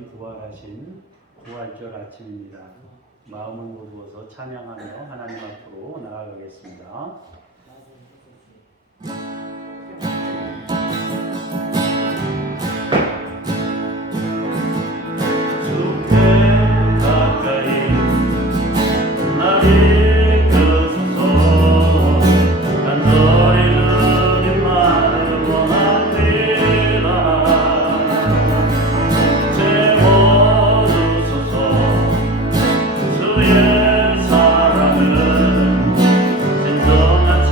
주님 부활하신 부활절 아침입니다. 마음을 모두어서 찬양하며 하나님 앞으로 나아가겠습니다. 주의 사랑은 진정한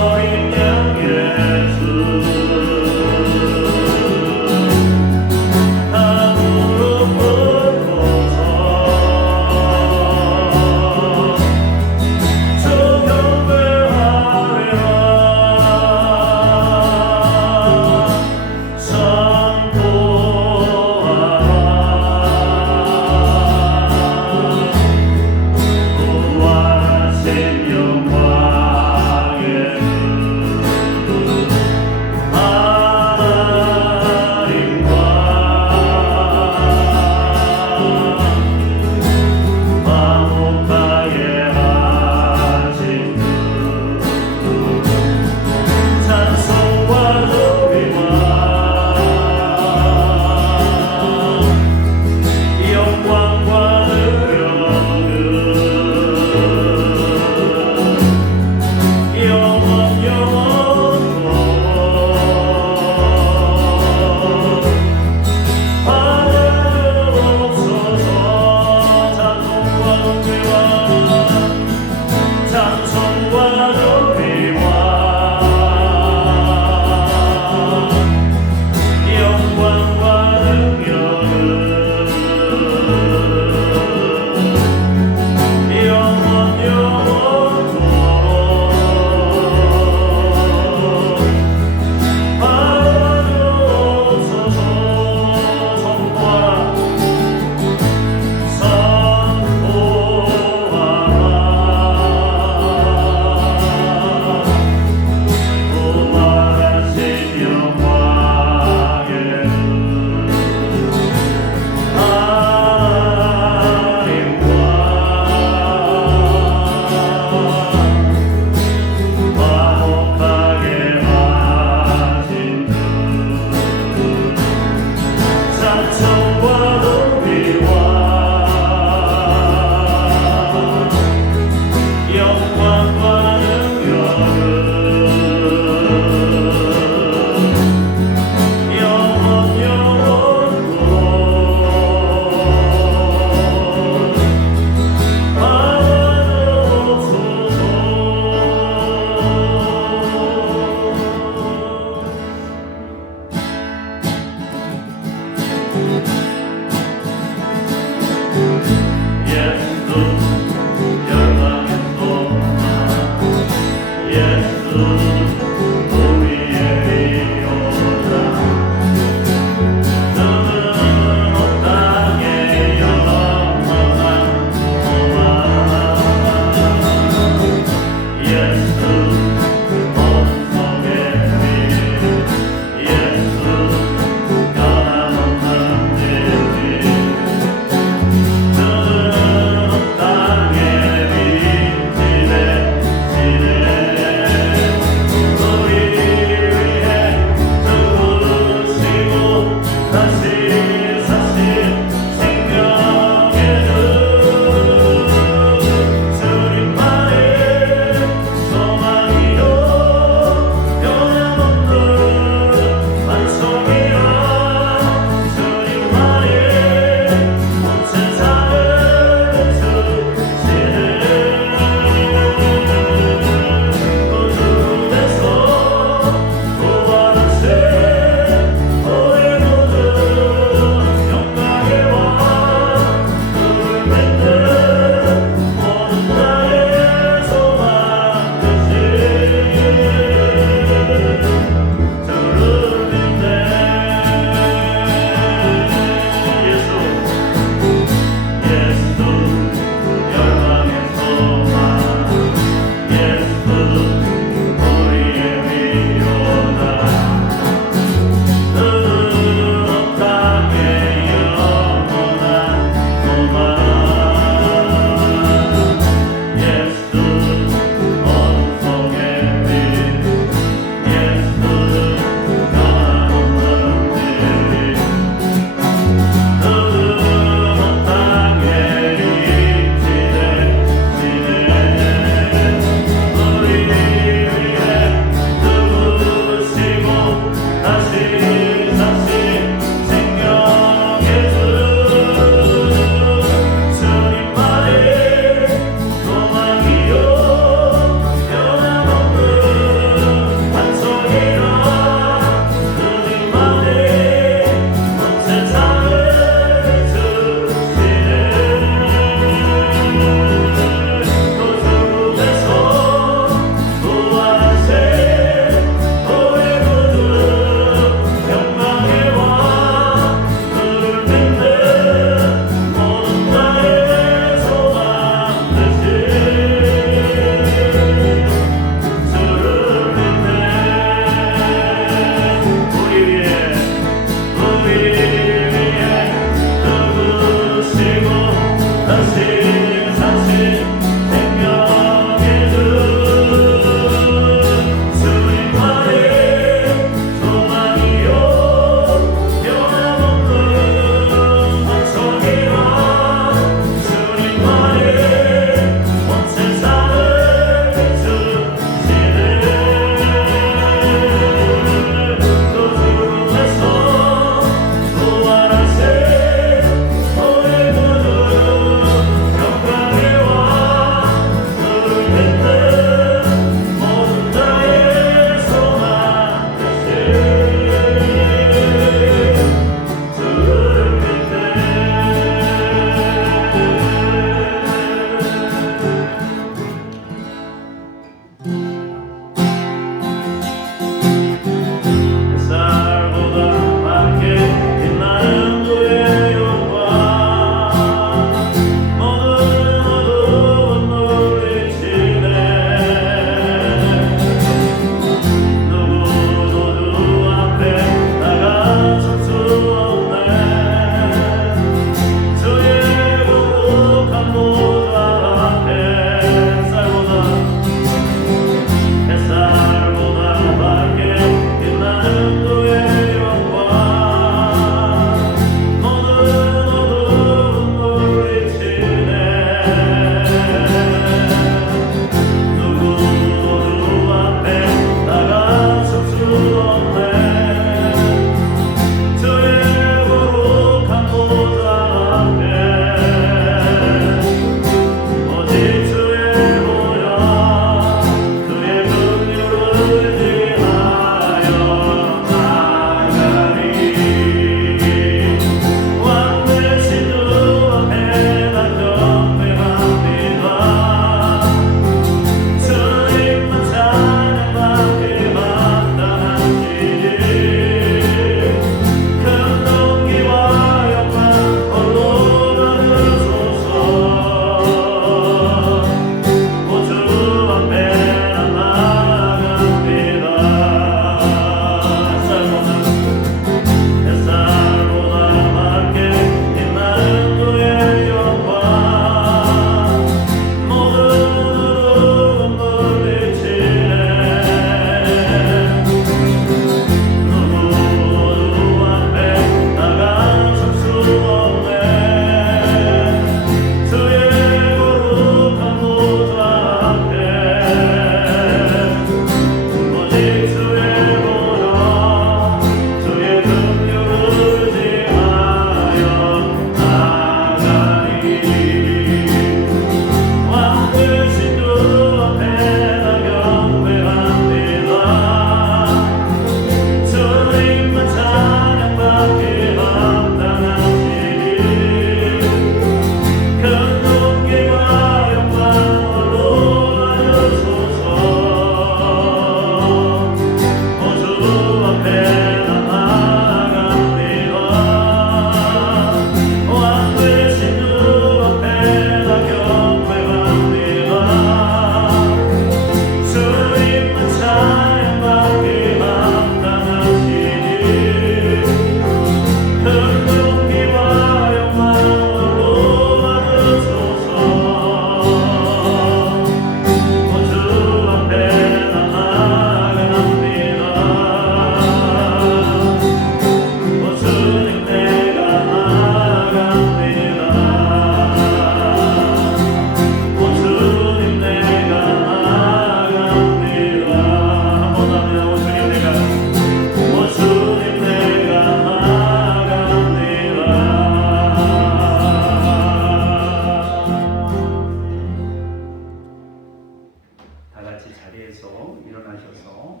자리에서 일어나셔서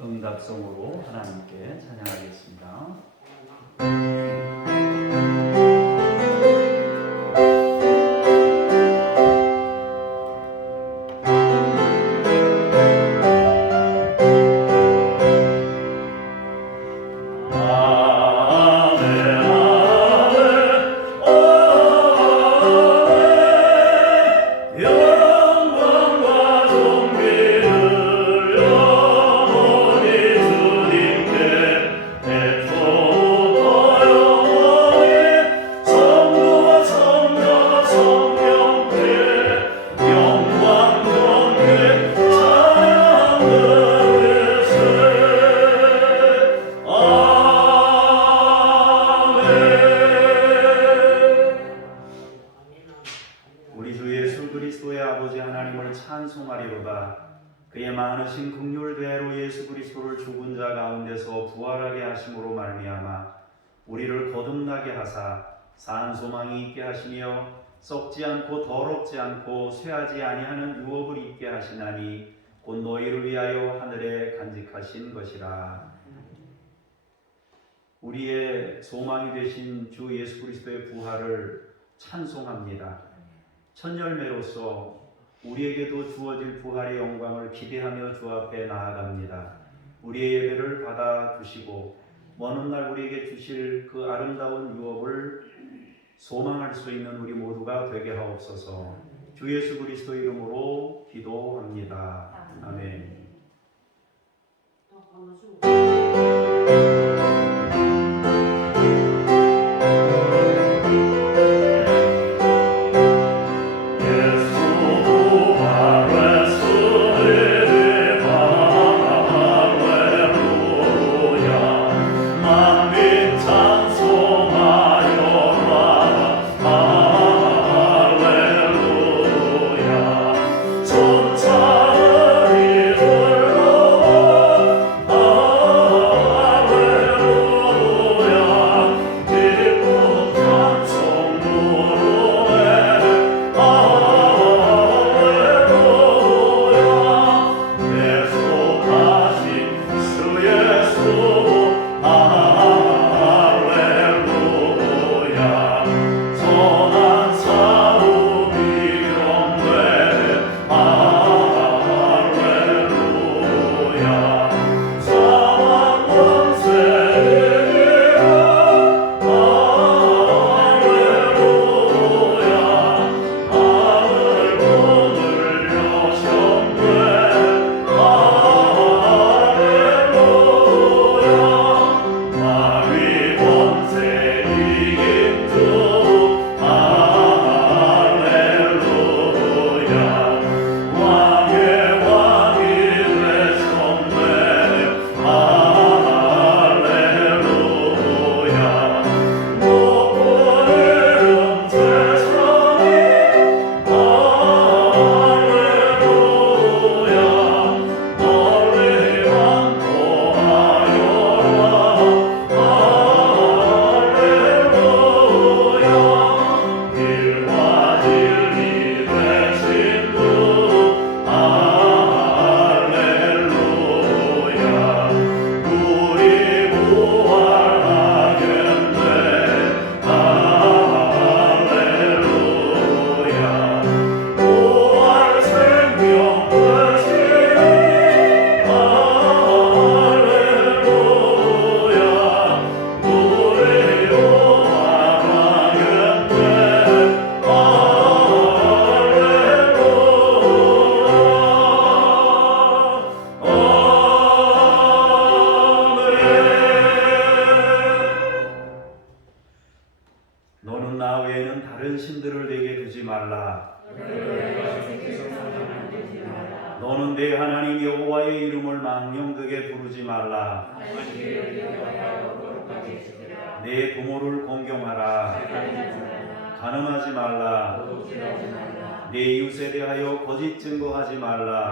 응답성으로 하나님께 찬양하겠습니다. 찬송하리로다. 그의 많으신 긍휼대로 예수 그리스도를 죽은 자 가운데서 부활하게 하심으로 말미암아 우리를 거듭나게 하사 산 소망이 있게 하시며 썩지 않고 더럽지 않고 쇠하지 아니하는 유업을 있게 하시나니 곧 너희를 위하여 하늘에 간직하신 것이라. 우리의 소망이 되신 주 예수 그리스도의 부활을 찬송합니다. 첫 열매로서 우리에게도 주어질 부활의 영광을 기대하며 주 앞에 나아갑니다. 우리의 예배를 받아주시고 먼 훗날 우리에게 주실 그 아름다운 유업을 소망할 수 있는 우리 모두가 되게 하옵소서. 주 예수 그리스도 이름으로 기도합니다. 아멘. 너는 내 하나님 여호와의 이름을 망령되게 부르지 말라. 내 부모를 공경하라. 간음하지 말라. 내 이웃에 대하여 거짓 증거하지 말라.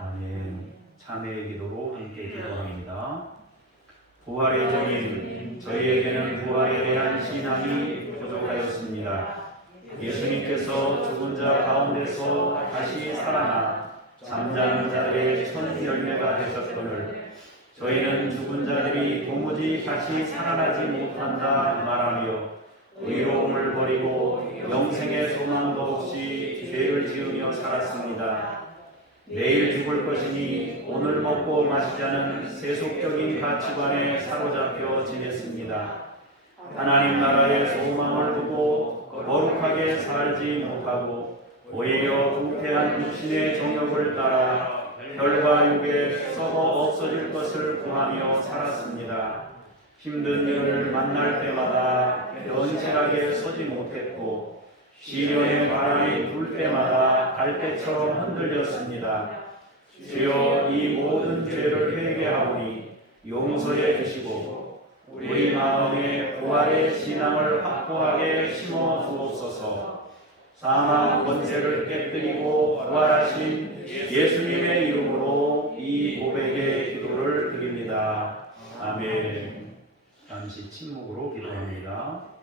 아멘. 참회의 기도로 함께 기도합니다. 부활의 주님, 저희에게는 부활에 대한 신앙이 부족하였습니다. 예수님께서 죽은 자 가운데서 다시 살아나 잠자는 자들의 첫 열매가 되셨거늘 저희는 죽은 자들이 도무지 다시 살아나지 못한다 말하며 의로움을 버리고 영생의 소망도 없이 죄를 지으며 살았습니다. 내일 죽을 것이니 오늘 먹고 마시자는 세속적인 가치관에 사로잡혀 지냈습니다. 하나님 나라의 소망을 두고 거룩하게 살지 못하고 오히려 부패한 육신의 정욕을 따라 혈과 육에 썩어 없어질 것을 구하며 살았습니다. 힘든 일을 만날 때마다 견실하게 서지 못했고 시련의 바람이 불 때마다 갈대처럼 흔들렸습니다. 주여 이 모든 죄를 회개하오니 용서해 주시고 우리 마음에 부활의 신앙을 확고하게 심어 주옵소서. 사망 권세를 깨뜨리고 부활하신 예수님의 이름으로 이 고백의 기도를 드립니다. 아멘. 잠시 침묵으로 기도합니다.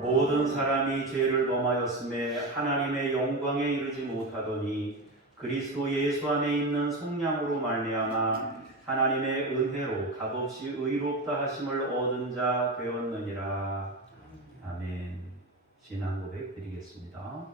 모든 사람이 죄를 범하였음에 하나님의 영광에 이르지 못하더니 그리스도 예수 안에 있는 성령으로 말미암아 하나님의 은혜로 값없이 의롭다 하심을 얻은 자 되었느니라. 아멘. 신앙 고백 드리겠습니다.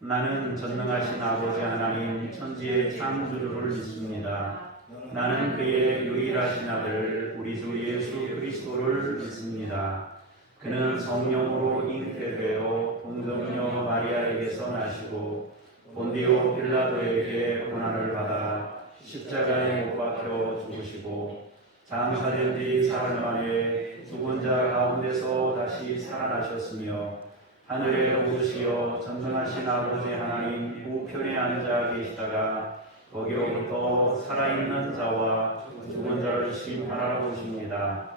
나는 전능하신 아버지 하나님 천지의 창조주를 믿습니다. 나는 그의 유일하신 아들 우리 주 예수 그리스도를 믿습니다. 그는 성령으로 잉태되어 동정녀 마리아에게서 나시고 본디오 빌라도에게 고난을 받아 십자가에 못 박혀 죽으시고 장사된 뒤 사흘 만에 죽은 자 가운데서 다시 살아나셨으며 하늘에 오르시어 전능하신 아버지 하나님 우편에 앉아 계시다가 거기로부터 살아있는 자와 죽은 자를 심판하러 오십니다.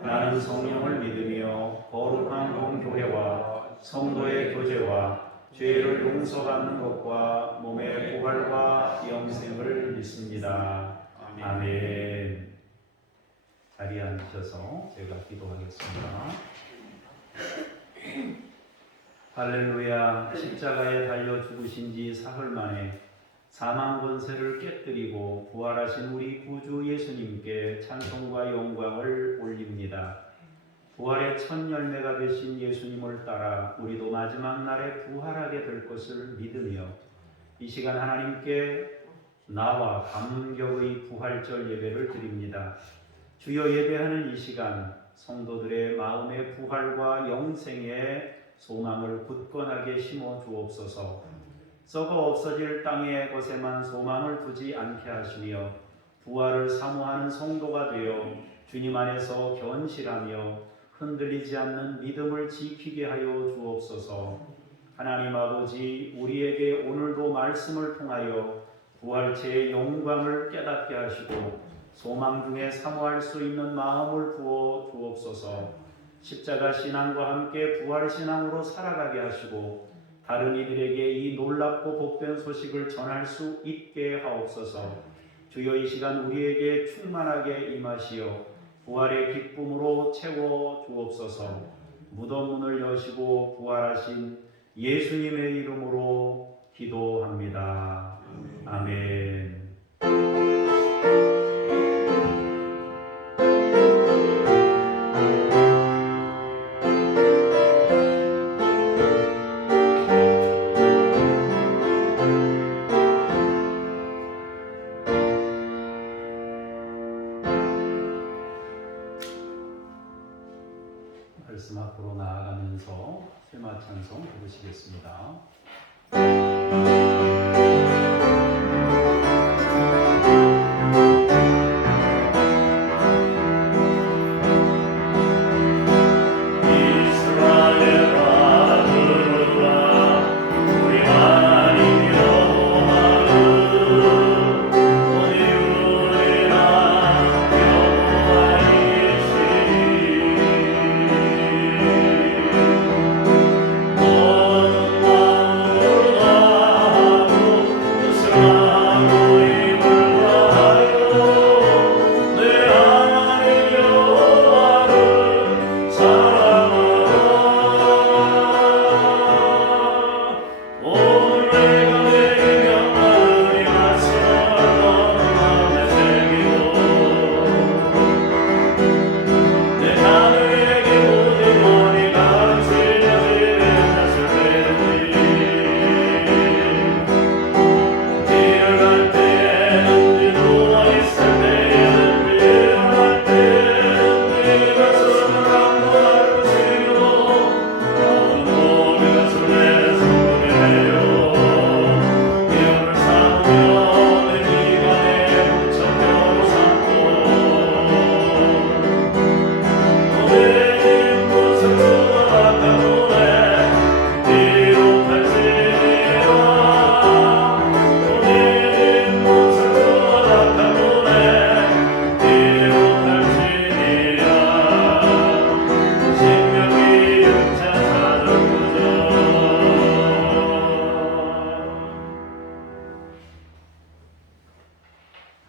나는 성령을 믿으며 거룩한 공교회와 성도의 교제와 죄를 용서받는 것과 몸의 부활과 영생을 믿습니다. 아멘. 자리에 앉으셔서 제가 기도하겠습니다. 할렐루야. 십자가에 달려 죽으신 지 사흘 만에 사망 권세를 깨뜨리고 부활하신 우리 구주 예수님께 찬송과 영광을 올립니다. 부활의 첫 열매가 되신 예수님을 따라 우리도 마지막 날에 부활하게 될 것을 믿으며 이 시간 하나님께 나와 감격의 부활절 예배를 드립니다. 주여 예배하는 이 시간 성도들의 마음의 부활과 영생의 소망을 굳건하게 심어 주옵소서. 썩어 없어질 땅의 것에만 소망을 두지 않게 하시며 부활을 사모하는 성도가 되어 주님 안에서 견실하며 흔들리지 않는 믿음을 지키게 하여 주옵소서. 하나님 아버지, 우리에게 오늘도 말씀을 통하여 부활체의 영광을 깨닫게 하시고 소망 중에 사모할 수 있는 마음을 부어 주옵소서. 십자가 신앙과 함께 부활 신앙으로 살아가게 하시고 다른 이들에게 이 놀랍고 복된 소식을 전할 수 있게 하옵소서. 주여 이 시간 우리에게 충만하게 임하시어 부활의 기쁨으로 채워 주옵소서. 무덤 문을 여시고 부활하신 예수님의 이름으로 기도합니다. 아멘. 말씀 앞으로 나아가면서 세마 찬송 부르시겠습니다.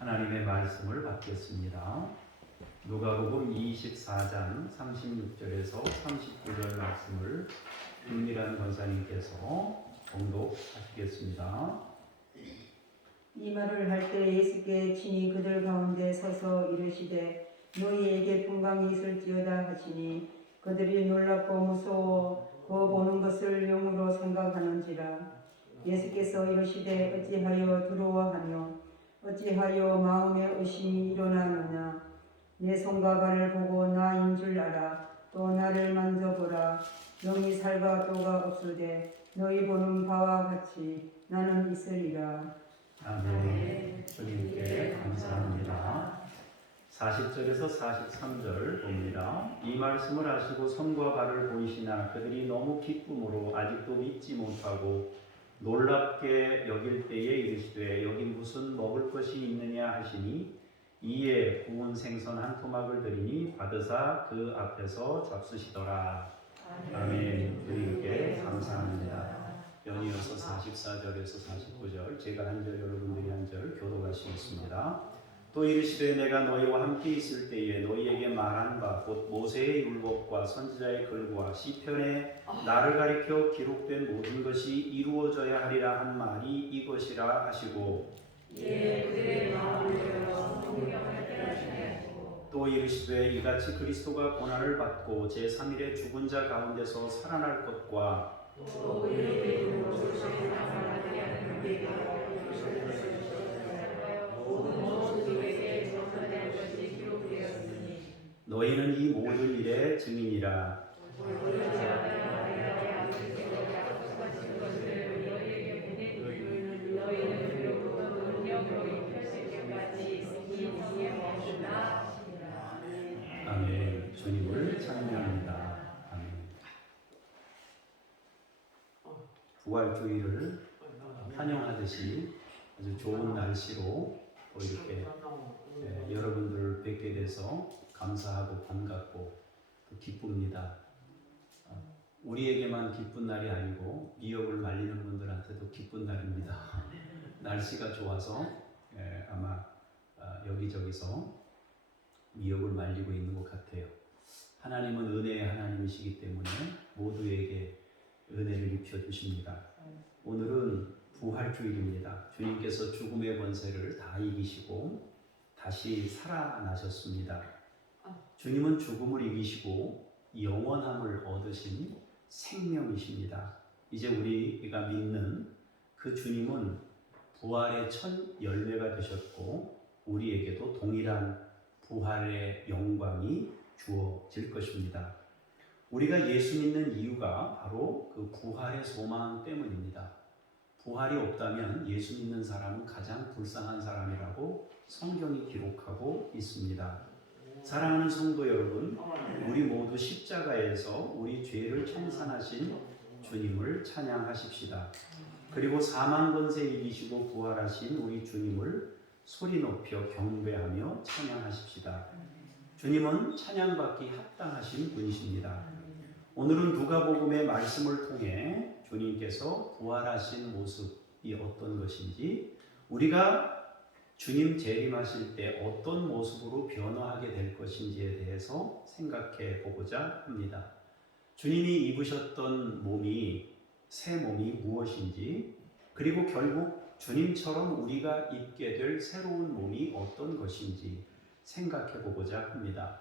하나님의 말씀을 받겠습니다. 누가복음 24장 36절에서 39절 말씀을 김미란 권사님께서 봉독하시겠습니다. 이 말을 할 때 예수께 친히 그들 가운데 서서 이르시되 너희에게 평강이 있을지어다 하시니 그들이 놀랍고 무서워 그 보는 것을 영으로 생각하는지라. 예수께서 이르시되 어찌하여 두려워하며 어찌하여 마음에 의심이 일어나느냐. 내 손과 발을 보고 나인 줄 알아. 또 나를 만져보라. 영이 살과 뼈가 없으되 너희 보는 바와 같이 나는 있으리라. 아멘. 주님께 감사합니다. 40절에서 43절 봅니다. 이 말씀을 하시고 손과 발을 보이시나 그들이 너무 기쁨으로 아직도 믿지 못하고 놀랍게 여길 때에 이르시되 여기 무슨 먹을 것이 있느냐 하시니 이에 구운 생선 한 토막을 드리니 받으사 그 앞에서 잡수시더라. 아멘. 주님께 감사합니다. 연이어서 44절에서 49절 제가 한 절 여러분들이 한 절 교독하시겠습니다. 또 이르시되 내가 너희와 함께 있을 때에 너희에게 말한 바 곧 모세의 율법과 선지자의 글과 시편에 나를 가리켜 기록된 모든 것이 이루어져야 하리라 한 말이 이것이라 하시고 그들의 마음을 열어 성경을 깨닫게 하시고 또 이르시되 이같이 그리스도가 고난을 받고 제3일에 죽은 자 가운데서 살아날 것과 또 우리의 이름으로 조상의 나라를 하는 우리가 모든 모두에게 전파될 것이 기록되었으니 너희는 이 모든 일의 증인이라. 아멘. 주님을 찬양합니다. 아멘. 부활주의를 환영하듯이 아주 좋은 날씨로 또 이렇게 여러분들을 뵙게 돼서 감사하고 반갑고 또 기쁩니다. 우리에게만 기쁜 날이 아니고 미역을 말리는 분들한테도 기쁜 날입니다. 날씨가 좋아서 아마 여기저기서 미역을 말리고 있는 것 같아요. 하나님은 은혜의 하나님이시기 때문에 모두에게 은혜를 입혀주십니다. 오늘은 부활주일입니다. 주님께서 죽음의 권세를 다 이기시고 다시 살아나셨습니다. 주님은 죽음을 이기시고 영원함을 얻으신 생명이십니다. 이제 우리가 믿는 그 주님은 부활의 첫 열매가 되셨고 우리에게도 동일한 부활의 영광이 주어질 것입니다. 우리가 예수 믿는 이유가 바로 그 부활의 소망 때문입니다. 부활이 없다면 예수 믿는 사람은 가장 불쌍한 사람이라고 성경이 기록하고 있습니다. 사랑하는 성도 여러분, 우리 모두 십자가에서 우리 죄를 청산하신 주님을 찬양하십시다. 그리고 사망 권세 이기시고 부활하신 우리 주님을 소리 높여 경배하며 찬양하십시다. 주님은 찬양받기 합당하신 분이십니다. 오늘은 누가복음의 말씀을 통해 주님께서 부활하신 모습이 어떤 것인지 우리가 주님 재림하실 때 어떤 모습으로 변화하게 될 것인지에 대해서 생각해 보고자 합니다. 주님이 입으셨던 몸이 새 몸이 무엇인지 그리고 결국 주님처럼 우리가 입게 될 새로운 몸이 어떤 것인지 생각해 보고자 합니다.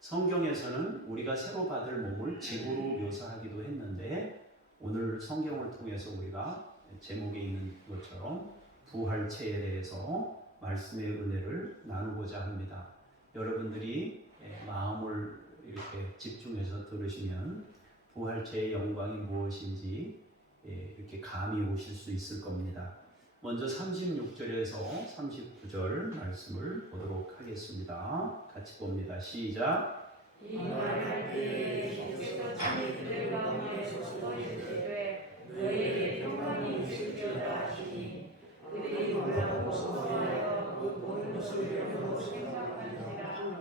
성경에서는 우리가 새로 받을 몸을 지구로 묘사하기도 했는데 오늘 성경을 통해서 우리가 제목에 있는 것처럼 부활체에 대해서 말씀의 은혜를 나누고자 합니다. 여러분들이 마음을 이렇게 집중해서 들으시면 부활체의 영광이 무엇인지 이렇게 감이 오실 수 있을 겁니다. 먼저 36절에서 39절 말씀을 보도록 하겠습니다. 같이 봅니다. 시작. 이 말할 때에 주께서 친히 그들 가운데 서서 이르시되 너희에게 평강이 있을지어다 하시니 그들이 놀라고 무서워하여 그 보는 것을 영으로 생각하니라.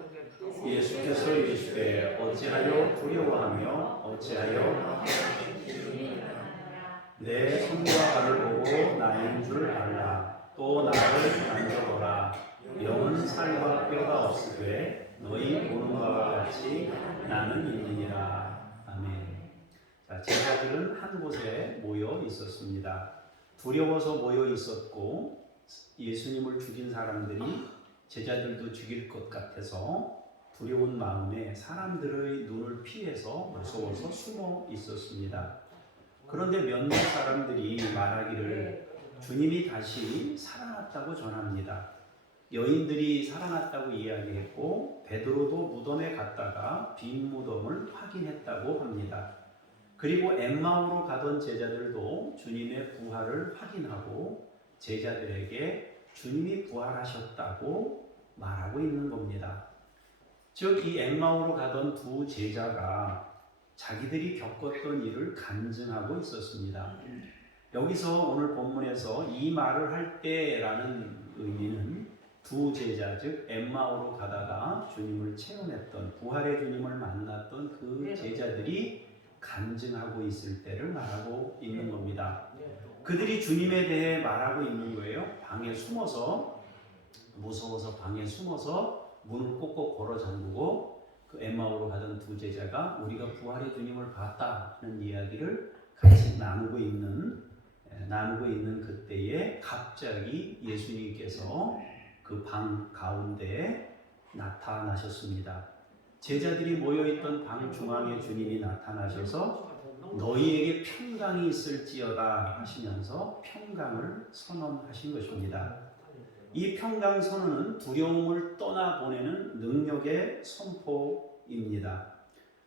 예수께서 이르시되 어찌하여 두려워하며 어찌하여 내 손과 발을 보고 나인 줄 알라. 또 나를 만져보라. 영은 살과 뼈가 없으되 너희 보는 바와 같이 나는 있느니라. 아멘. 자, 제자들은 한 곳에 모여 있었습니다. 두려워서 모여 있었고 예수님을 죽인 사람들이 제자들도 죽일 것 같아서 두려운 마음에 사람들의 눈을 피해서 무서워서 숨어 있었습니다. 그런데 몇몇 사람들이 말하기를 주님이 다시 살아났다고 전합니다. 여인들이 살아났다고 이야기했고 베드로도 무덤에 갔다가 빈 무덤을 확인했다고 합니다. 그리고 엠마오로 가던 제자들도 주님의 부활을 확인하고 제자들에게 주님이 부활하셨다고 말하고 있는 겁니다. 즉 이 엠마오로 가던 두 제자가 자기들이 겪었던 일을 간증하고 있었습니다. 여기서 오늘 본문에서 이 말을 할 때라는 의미는 두 제자, 즉 엠마오로 가다가 주님을 체험했던 부활의 주님을 만났던 그 제자들이 간증하고 있을 때를 말하고 있는 겁니다. 그들이 주님에 대해 말하고 있는 거예요. 방에 숨어서 무서워서 방에 숨어서 문을 꼭꼭 걸어 잠그고 그 엠마오로 가던 두 제자가 우리가 부활의 주님을 봤다는 이야기를 같이 나누고 있는 그때에 갑자기 예수님께서 그 방 가운데에 나타나셨습니다. 제자들이 모여있던 방 중앙에 주님이 나타나셔서 너희에게 평강이 있을지어다 하시면서 평강을 선언하신 것입니다. 이 평강 선언은 두려움을 떠나보내는 능력의 선포입니다.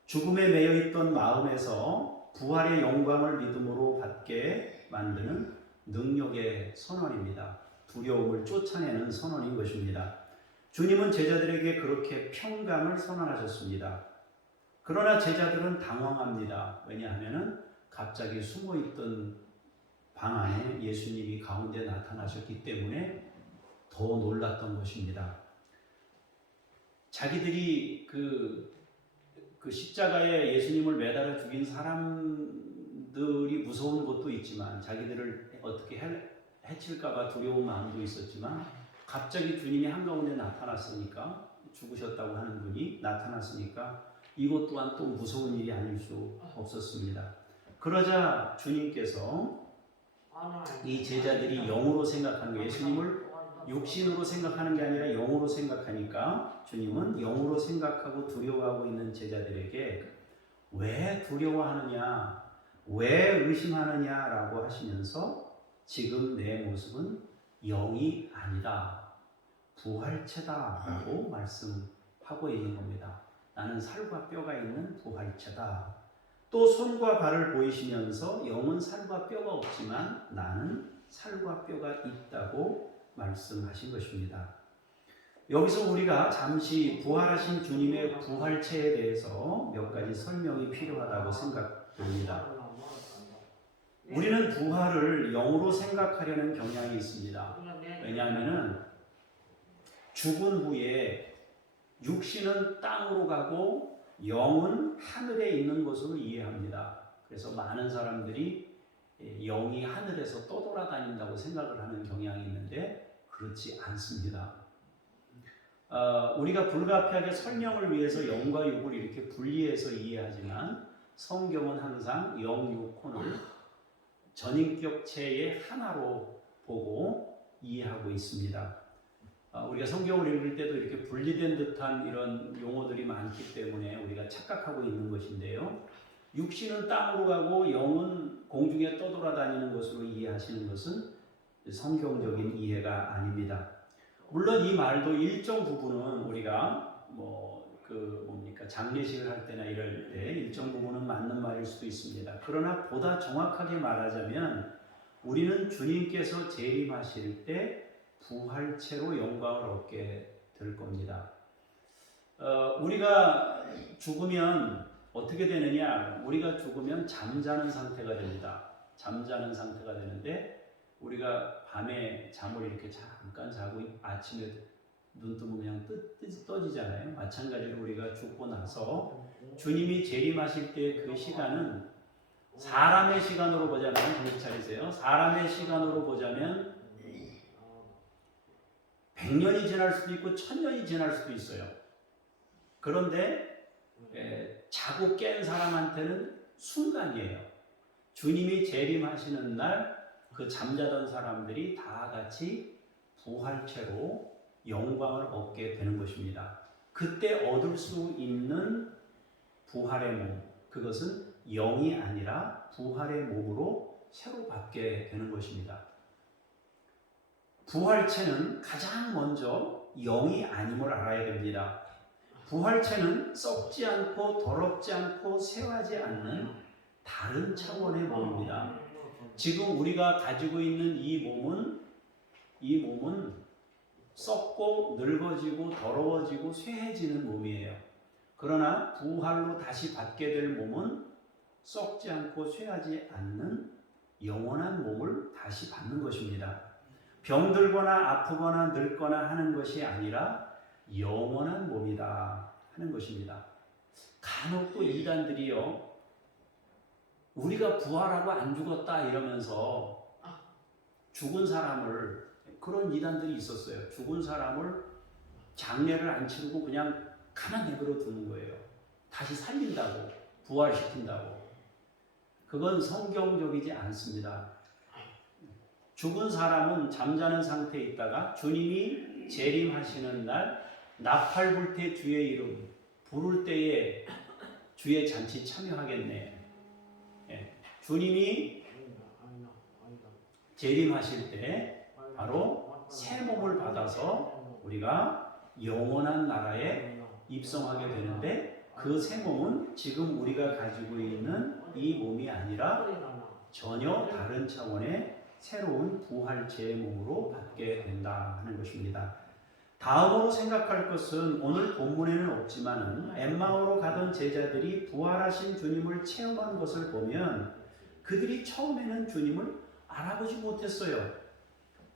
죽음에 매여있던 마음에서 부활의 영광을 믿음으로 받게 만드는 능력의 선언입니다. 두려움을 쫓아내는 선언인 것입니다. 주님은 제자들에게 그렇게 평강을 선언하셨습니다. 그러나 제자들은 당황합니다. 왜냐하면 갑자기 숨어있던 방 안에 예수님이 가운데 나타나셨기 때문에 더 놀랐던 것입니다. 자기들이 그 십자가에 예수님을 매달아 죽인 사람들이 무서운 것도 있지만 자기들을 어떻게 해칠까봐 두려운 마음도 있었지만 갑자기 주님이 한가운데 나타났으니까 죽으셨다고 하는 분이 나타났으니까 이것 또한 또 무서운 일이 아닐 수 없었습니다. 그러자 주님께서 이 제자들이 영으로 생각하는 거, 예수님을 육신으로 생각하는 게 아니라 영으로 생각하니까 주님은 영으로 생각하고 두려워하고 있는 제자들에게 왜 두려워하느냐, 왜 의심하느냐라고 하시면서 지금 내 모습은 영이 아니다, 부활체다라고 말씀하고 있는 겁니다. 나는 살과 뼈가 있는 부활체다. 또 손과 발을 보이시면서 영은 살과 뼈가 없지만 나는 살과 뼈가 있다고 말씀하신 것입니다. 여기서 우리가 잠시 부활하신 주님의 부활체에 대해서 몇 가지 설명이 필요하다고 생각됩니다. 우리는 부활을 영으로 생각하려는 경향이 있습니다. 왜냐하면 죽은 후에 육신은 땅으로 가고 영은 하늘에 있는 것으로 이해합니다. 그래서 많은 사람들이 영이 하늘에서 떠돌아다닌다고 생각을 하는 경향이 있는데 그렇지 않습니다. 우리가 불가피하게 설명을 위해서 영과 육을 이렇게 분리해서 이해하지만 성경은 항상 영, 육, 혼을 전인격체의 하나로 보고 이해하고 있습니다. 우리가 성경을 읽을 때도 이렇게 분리된 듯한 이런 용어들이 많기 때문에 우리가 착각하고 있는 것인데요. 육신은 땅으로 가고 영은 공중에 떠돌아다니는 것으로 이해하시는 것은 성경적인 이해가 아닙니다. 물론 이 말도 일정 부분은 우리가 장례식을 할 때나 이럴 때 일정 부분은 맞는 말일 수도 있습니다. 그러나 보다 정확하게 말하자면 우리는 주님께서 재림하실 때 부활체로 영광을 얻게 될 겁니다. 우리가 죽으면 어떻게 되느냐? 우리가 죽으면 잠자는 상태가 됩니다. 잠자는 상태가 되는데 우리가 밤에 잠을 이렇게 잠깐 자고 아침에 눈 뜨면 그냥 떠지잖아요. 마찬가지로 우리가 죽고 나서 주님이 재림하실 때 그 시간은 사람의 시간으로 보자면, 정신 차리세요. 사람의 시간으로 보자면 100년이 지날 수도 있고 1000년이 지날 수도 있어요. 그런데 자고 깬 사람한테는 순간이에요. 주님이 재림하시는 날 그 잠자던 사람들이 다 같이 부활체로 영광을 얻게 되는 것입니다. 그때 얻을 수 있는 부활의 몸, 그것은 영이 아니라 부활의 몸으로 새로 받게 되는 것입니다. 부활체는 가장 먼저 영이 아님을 알아야 됩니다. 부활체는 썩지 않고 더럽지 않고 쇠하지 않는 다른 차원의 몸입니다. 지금 우리가 가지고 있는 이 몸은 썩고 늙어지고 더러워지고 쇠해지는 몸이에요. 그러나 부활로 다시 받게 될 몸은 썩지 않고 쇠하지 않는 영원한 몸을 다시 받는 것입니다. 병들거나 아프거나 늙거나 하는 것이 아니라 영원한 몸이다 하는 것입니다. 간혹 또 이단들이요, 우리가 부활하고 안 죽었다 이러면서 죽은 사람을, 그런 이단들이 있었어요. 죽은 사람을 장례를 안 치르고 그냥 가만 내버려 두는 거예요. 다시 살린다고, 부활시킨다고. 그건 성경적이지 않습니다. 죽은 사람은 잠자는 상태에 있다가 주님이 재림하시는 날 나팔불 때 주의 이름 부를 때에 주의 잔치 참여하겠네. 주님이 재림하실 때 바로 새 몸을 받아서 우리가 영원한 나라에 입성하게 되는데, 그 새 몸은 지금 우리가 가지고 있는 이 몸이 아니라 전혀 다른 차원의 새로운 부활체의 몸으로 받게 된다 하는 것입니다. 다음으로 생각할 것은 오늘 본문에는 없지만은 엠마오로 가던 제자들이 부활하신 주님을 체험한 것을 보면 그들이 처음에는 주님을 알아보지 못했어요.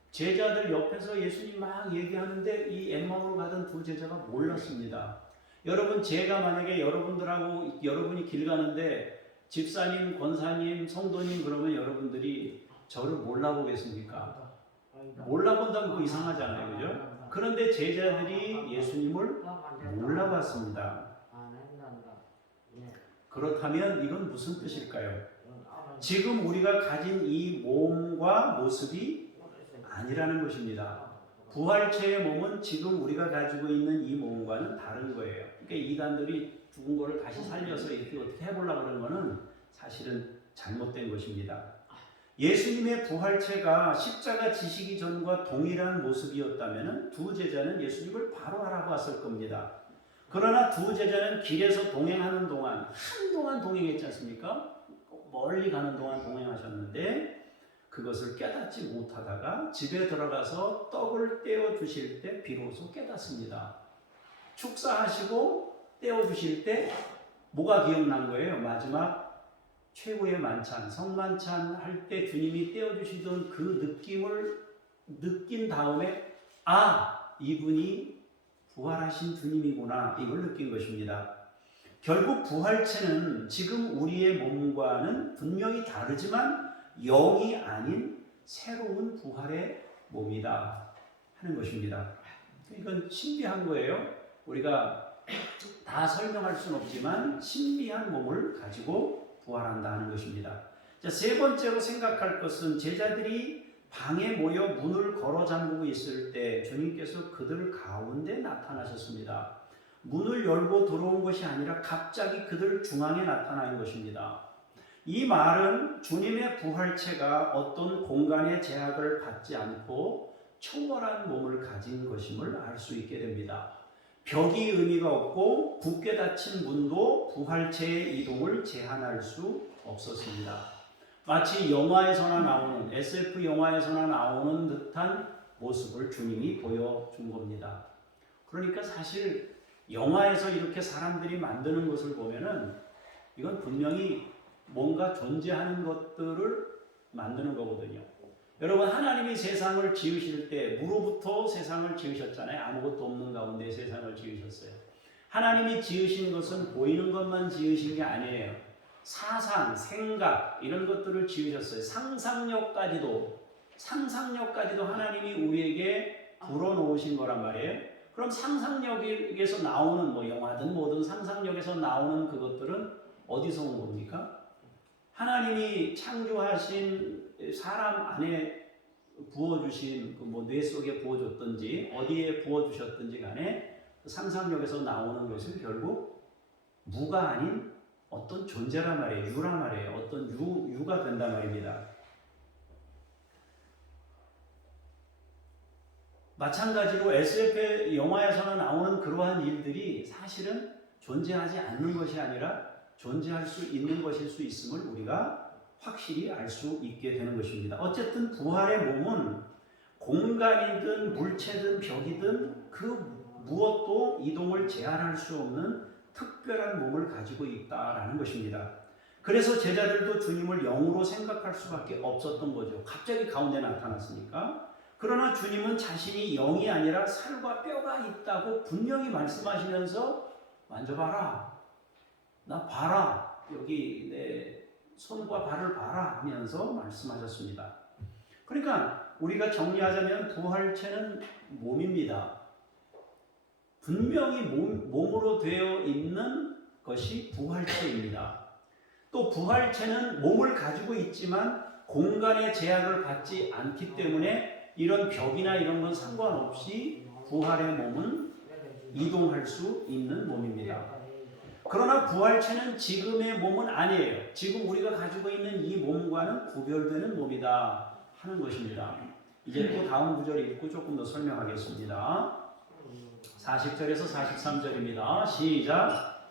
제자들 옆에서 예수님 막 얘기하는데 이 엠마오로 가던 두 제자가 몰랐습니다. 여러분, 제가 만약에 여러분들하고 여러분이 길 가는데 집사님, 권사님, 성도님 그러면 여러분들이 저를 몰라보겠습니까? 몰라본다면 그거 이상하잖아요, 그죠? 그런데 제자들이 예수님을 몰라봤습니다. 그렇다면 이건 무슨 뜻일까요? 지금 우리가 가진 이 몸과 모습이 아니라는 것입니다. 부활체의 몸은 지금 우리가 가지고 있는 이 몸과는 다른 거예요. 그러니까 이단들이 죽은 거를 다시 살려서 이렇게 어떻게 해보려고 그러는 거는 사실은 잘못된 것입니다. 예수님의 부활체가 십자가 지시기 전과 동일한 모습이었다면 두 제자는 예수님을 바로 알아봤을 겁니다. 그러나 두 제자는 길에서 동행하는 동안 한동안 동행했지 않습니까? 멀리 가는 동안 동행하셨는데 그것을 깨닫지 못하다가 집에 들어가서 떡을 떼어 주실 때 비로소 깨닫습니다. 축사하시고 떼어 주실 때 뭐가 기억난 거예요? 마지막 최후의 만찬, 성만찬 할 때 주님이 떼어주시던 그 느낌을 느낀 다음에 이분이 부활하신 주님이구나, 이걸 느낀 것입니다. 결국 부활체는 지금 우리의 몸과는 분명히 다르지만 영이 아닌 새로운 부활의 몸이다 하는 것입니다. 이건 신비한 거예요. 우리가 다 설명할 수는 없지만 신비한 몸을 가지고 부활한다 하는 것입니다. 자, 세 번째로 생각할 것은 제자들이 방에 모여 문을 걸어 잠그고 있을 때 주님께서 그들 가운데 나타나셨습니다. 문을 열고 들어온 것이 아니라 갑자기 그들 중앙에 나타난 것입니다. 이 말은 주님의 부활체가 어떤 공간의 제약을 받지 않고 초월한 몸을 가진 것임을 알 수 있게 됩니다. 벽이 의미가 없고 굳게 닫힌 문도 부활체의 이동을 제한할 수 없었습니다. 마치 영화에서나 나오는, SF 영화에서나 나오는 듯한 모습을 주님이 보여준 겁니다. 그러니까 사실 영화에서 이렇게 사람들이 만드는 것을 보면은 이건 분명히 뭔가 존재하는 것들을 만드는 거거든요. 여러분, 하나님이 세상을 지으실 때 무로부터 세상을 지으셨잖아요. 아무것도 없는 가운데 세상을 지으셨어요. 하나님이 지으신 것은 보이는 것만 지으신 게 아니에요. 사상, 생각 이런 것들을 지으셨어요. 상상력까지도 하나님이 우리에게 불어놓으신 거란 말이에요. 그럼 상상력에서 나오는 뭐 영화든 뭐든 상상력에서 나오는 그것들은 어디서 온 겁니까? 하나님이 창조하신 사람 안에 부어주신 그 뭐 뇌 속에 부어줬든지 어디에 부어주셨든지 간에 상상력에서 나오는 것은 결국 무가 아닌 어떤 존재란 말이에요. 유란 말이에요. 어떤 유가 된단 말입니다. 마찬가지로 SF 영화에서는 나오는 그러한 일들이 사실은 존재하지 않는 것이 아니라 존재할 수 있는 것일 수 있음을 우리가 확실히 알 수 있게 되는 것입니다. 어쨌든 부활의 몸은 공간이든 물체든 벽이든 그 무엇도 이동을 제한할 수 없는 특별한 몸을 가지고 있다라는 것입니다. 그래서 제자들도 주님을 영으로 생각할 수밖에 없었던 거죠. 갑자기 가운데 나타났으니까. 그러나 주님은 자신이 영이 아니라 살과 뼈가 있다고 분명히 말씀하시면서 만져봐라. 나 봐라. 여기 내 손과 발을 봐라 하면서 말씀하셨습니다. 그러니까 우리가 정리하자면 부활체는 몸입니다. 분명히 몸으로 되어 있는 것이 부활체입니다. 또 부활체는 몸을 가지고 있지만 공간의 제약을 받지 않기 때문에 이런 벽이나 이런 건 상관없이 부활의 몸은 이동할 수 있는 몸입니다. 그러나 부활체는 지금의 몸은 아니에요. 지금 우리가 가지고 있는 이 몸과는 구별되는 몸이다 하는 것입니다. 이제 또 다음 구절 읽고 조금 더 설명하겠습니다. 40절에서 43절입니다. 시작.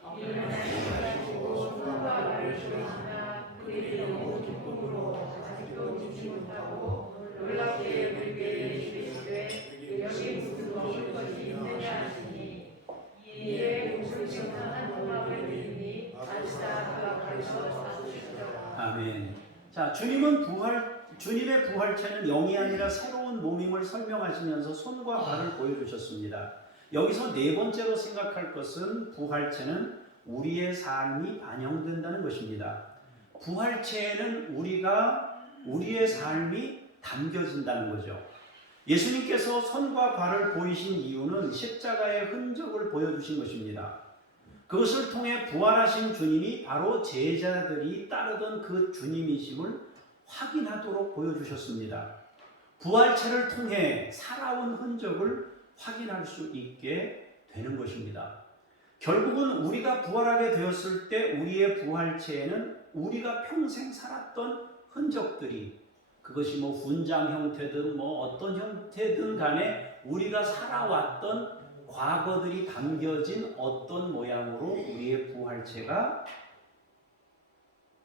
놀랍게 그에게 이르시되 여기 무슨 먹을 것이 있느냐 하시니 이에 우승승한 음악을 들으니 가시다 그가 가서 사주시더라. 아멘. 자, 주님의 부활체는 영이 아니라 새로운 몸임을 설명하시면서 손과 발을 보여주셨습니다. 여기서 네 번째로 생각할 것은 부활체는 우리의 삶이 반영된다는 것입니다. 부활체에는 우리의 삶이 담겨진다는 거죠. 예수님께서 손과 발을 보이신 이유는 십자가의 흔적을 보여주신 것입니다. 그것을 통해 부활하신 주님이 바로 제자들이 따르던 그 주님이심을 확인하도록 보여주셨습니다. 부활체를 통해 살아온 흔적을 확인할 수 있게 되는 것입니다. 결국은 우리가 부활하게 되었을 때 우리의 부활체에는 우리가 평생 살았던 흔적들이 그것이 뭐 훈장 형태든 뭐 어떤 형태든 간에 우리가 살아왔던 과거들이 담겨진 어떤 모양으로 우리의 부활체가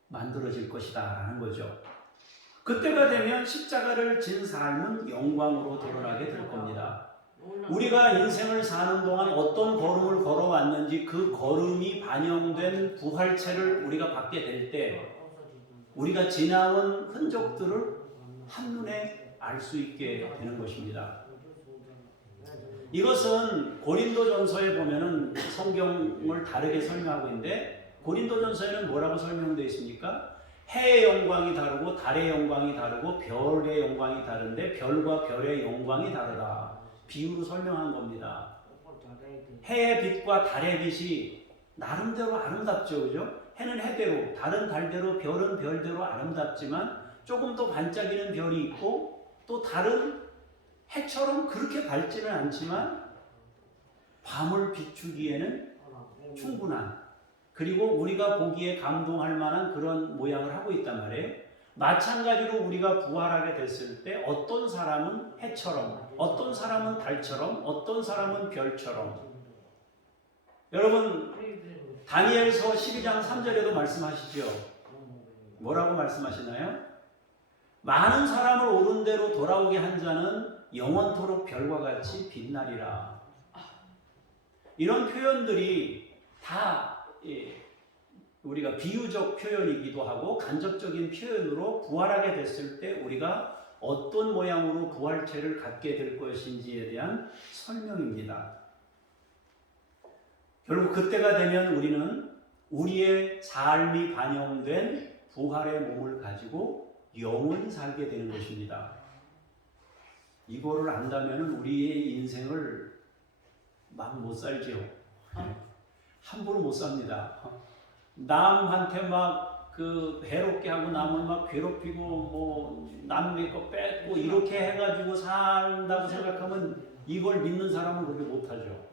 만들어질 것이다 라는 거죠. 그때가 되면 십자가를 진 삶은 영광으로 드러나게 될 겁니다. 우리가 인생을 사는 동안 어떤 걸음을 걸어왔는지 그 걸음이 반영된 부활체를 우리가 받게 될 때 우리가 지나온 흔적들을 한눈에 알 수 있게 되는 것입니다. 이것은 고린도전서에 보면은 성경을 다르게 설명하고 있는데 고린도전서에는 뭐라고 설명되어 있습니까? 해의 영광이 다르고 달의 영광이 다르고 별의 영광이 다른데 별과 별의 영광이 다르다. 비유로 설명한 겁니다. 해의 빛과 달의 빛이 나름대로 아름답죠, 그죠? 해는 해대로, 달은 달대로, 별은 별대로 아름답지만 조금 더 반짝이는 별이 있고 또 달은 해처럼 그렇게 밝지는 않지만 밤을 비추기에는 충분한 그리고 우리가 보기에 감동할 만한 그런 모양을 하고 있단 말이에요. 마찬가지로 우리가 부활하게 됐을 때 어떤 사람은 해처럼, 어떤 사람은 달처럼, 어떤 사람은 별처럼. 여러분 다니엘서 12장 3절에도 말씀하시죠. 뭐라고 말씀하시나요? 많은 사람을 옳은 대로 돌아오게 한 자는 영원토록 별과 같이 빛나리라. 이런 표현들이 다 우리가 비유적 표현이기도 하고 간접적인 표현으로 부활하게 됐을 때 우리가 어떤 모양으로 부활체를 갖게 될 것인지에 대한 설명입니다. 결국 그때가 되면 우리는 우리의 삶이 반영된 부활의 몸을 가지고 영원히 살게 되는 것입니다. 이거를 안다면 우리의 인생을 막 못 살지요. 함부로 못 삽니다. 남한테 막 그 해롭게 하고 남을 막 괴롭히고 뭐 남의 거 뺏고 이렇게 해가지고 산다고 생각하면 이걸 믿는 사람은 그렇게 못하죠.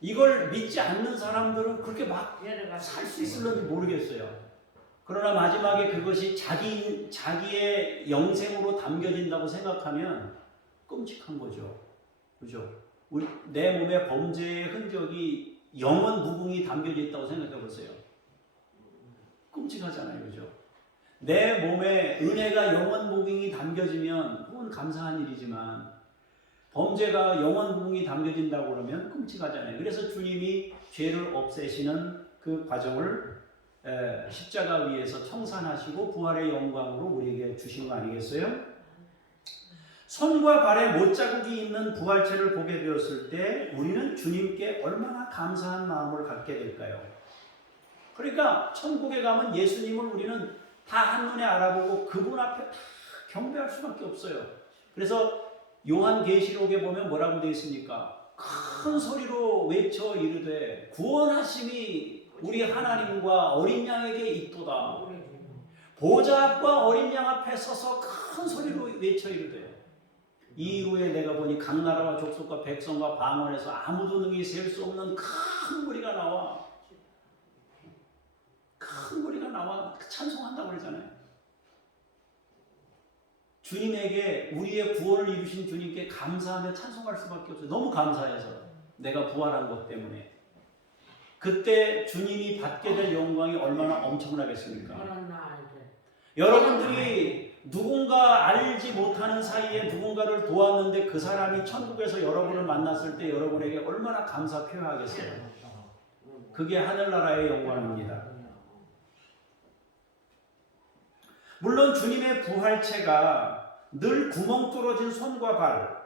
이걸 믿지 않는 사람들은 그렇게 막 살 수 있을런지 모르겠어요. 그러나 마지막에 그것이 자기의 영생으로 담겨진다고 생각하면 끔찍한 거죠. 그죠? 내 몸에 범죄의 흔적이 영원 무궁이 담겨져 있다고 생각해 보세요. 끔찍하잖아요. 그죠? 내 몸에 은혜가 영원 무궁이 담겨지면 그건 감사한 일이지만 범죄가 영원 무궁이 담겨진다고 그러면 끔찍하잖아요. 그래서 주님이 죄를 없애시는 그 과정을 십자가 위에서 청산하시고 부활의 영광으로 우리에게 주신 거 아니겠어요? 손과 발에 못자국이 있는 부활체를 보게 되었을 때 우리는 주님께 얼마나 감사한 마음을 갖게 될까요? 그러니까 천국에 가면 예수님을 우리는 다 한눈에 알아보고 그분 앞에 다 경배할 수밖에 없어요. 그래서 요한계시록에 보면 뭐라고 되어 있습니까? 큰 소리로 외쳐 이르되 구원하심이 우리 하나님과 어린 양에게 있도다. 보좌 앞과 어린 양 앞에 서서 큰 소리로 외쳐 이르되 이 이후에 내가 보니 각 나라와 족속과 백성과 방언에서 아무도 능히 셀 수 없는 큰 무리가 나와 찬송한다고 그러잖아요. 주님에게 우리의 구원을 이루신 주님께 감사하며 찬송할 수밖에 없어요. 너무 감사해서 내가 부활한 것 때문에. 그때 주님이 받게 될 영광이 얼마나 엄청나겠습니까? 여러분들이 누군가 알지 못하는 사이에 누군가를 도왔는데 그 사람이 천국에서 여러분을 만났을 때 여러분에게 얼마나 감사 표하겠어요. 그게 하늘나라의 영광입니다. 물론 주님의 부활체가 늘 구멍 뚫어진 손과 발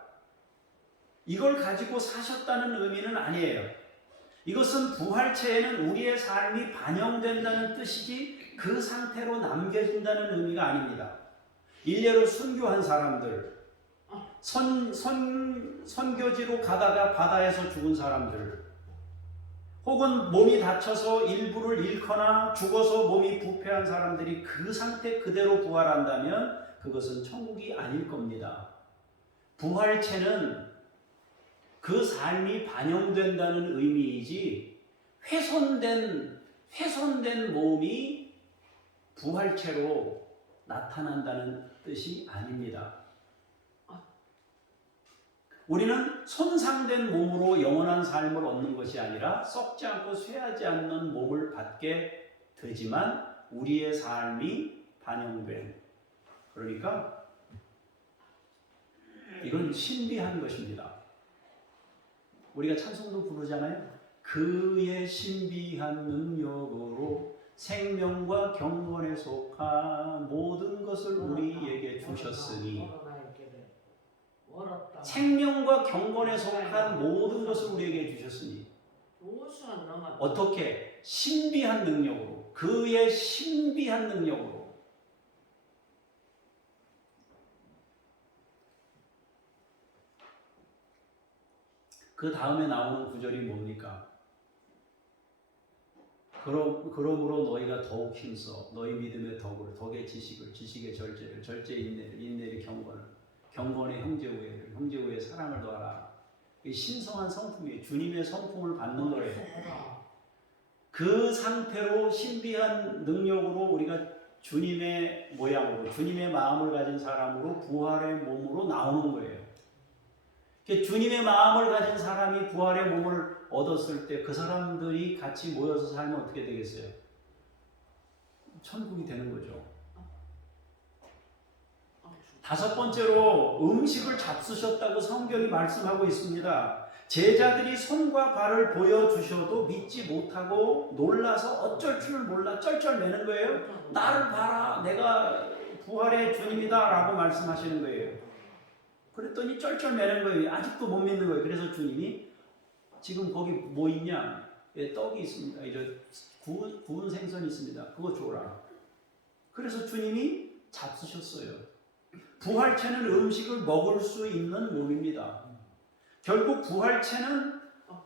이걸 가지고 사셨다는 의미는 아니에요. 이것은 부활체에는 우리의 삶이 반영된다는 뜻이지 그 상태로 남겨진다는 의미가 아닙니다. 일례로 순교한 사람들, 선교지로 가다가 바다에서 죽은 사람들, 혹은 몸이 다쳐서 일부를 잃거나 죽어서 몸이 부패한 사람들이 그 상태 그대로 부활한다면 그것은 천국이 아닐 겁니다. 부활체는 그 삶이 반영된다는 의미이지 훼손된 몸이 부활체로 나타난다는 뜻이 아닙니다. 우리는 손상된 몸으로 영원한 삶을 얻는 것이 아니라 썩지 않고 쇠하지 않는 몸을 받게 되지만 우리의 삶이 반영된, 그러니까 이건 신비한 것입니다. 우리가 찬송도 부르잖아요. 그의 신비한 능력으로 생명과 경건에 속한 모든 것을 우리에게 주셨으니, 생명과 경건에 속한 모든 것을 우리에게 주셨으니 어떻게? 신비한 능력으로, 그의 신비한 능력으로. 그 다음에 나오는 구절이 뭡니까? 그러므로 너희가 더욱 힘써 너희 믿음의 덕의 지식을, 지식의 절제를, 절제의 인내를, 인내의 경건을, 경건의 형제 우애를, 형제 우애의 사랑을 더하라. 이 신성한 성품이에요. 주님의 성품을 받는 거예요. 그 상태로 신비한 능력으로 우리가 주님의 모양으로, 주님의 마음을 가진 사람으로 부활의 몸으로 나오는 거예요. 주님의 마음을 가진 사람이 부활의 몸을 얻었을 때 그 사람들이 같이 모여서 살면 어떻게 되겠어요? 천국이 되는 거죠. 다섯 번째로 음식을 잡수셨다고 성경이 말씀하고 있습니다. 제자들이 손과 발을 보여주셔도 믿지 못하고 놀라서 어쩔 줄 몰라 쩔쩔매는 거예요. 나를 봐라, 내가 부활의 주님이다 라고 말씀하시는 거예요. 그랬더니 쩔쩔매는 거예요. 아직도 못 믿는 거예요. 그래서 주님이 지금 거기 뭐 있냐? 예, 떡이 있습니다. 이제 구운 생선이 있습니다. 그거 줘라. 그래서 주님이 잡수셨어요. 부활체는 음식을 먹을 수 있는 몸입니다. 결국 부활체는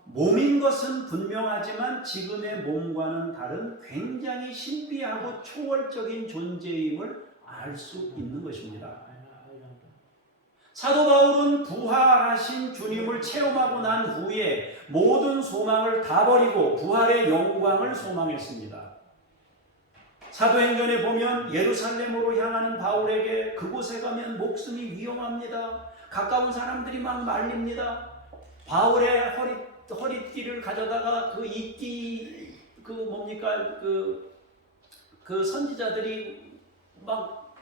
몸인 것은 분명하지만 지금의 몸과는 다른 굉장히 신비하고 초월적인 존재임을 알 수 있는 것입니다. 사도 바울은 부활하신 주님을 체험하고 난 후에 모든 소망을 다 버리고 부활의 영광을 소망했습니다. 사도행전에 보면 예루살렘으로 향하는 바울에게 그곳에 가면 목숨이 위험합니다. 가까운 사람들이 막 말립니다. 바울의 허리띠를 가져다가 그 이띠 그 선지자들이 막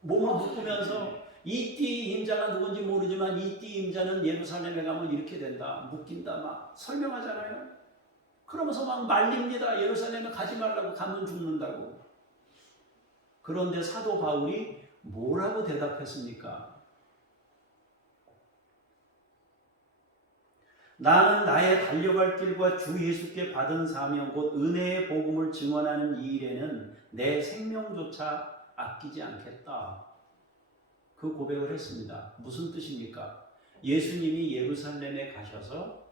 몸을 묶으면서 이띠 임자가 누군지 모르지만 이띠 임자는 예루살렘에 가면 이렇게 된다, 묶인다 막 설명하잖아요. 그러면서 막 말립니다. 예루살렘에 가지 말라고, 가면 죽는다고. 그런데 사도 바울이 뭐라고 대답했습니까? 나는 나의 달려갈 길과 주 예수께 받은 사명 곧 은혜의 복음을 증언하는 이 일에는 내 생명조차 아끼지 않겠다. 그 고백을 했습니다. 무슨 뜻입니까? 예수님이 예루살렘에 가셔서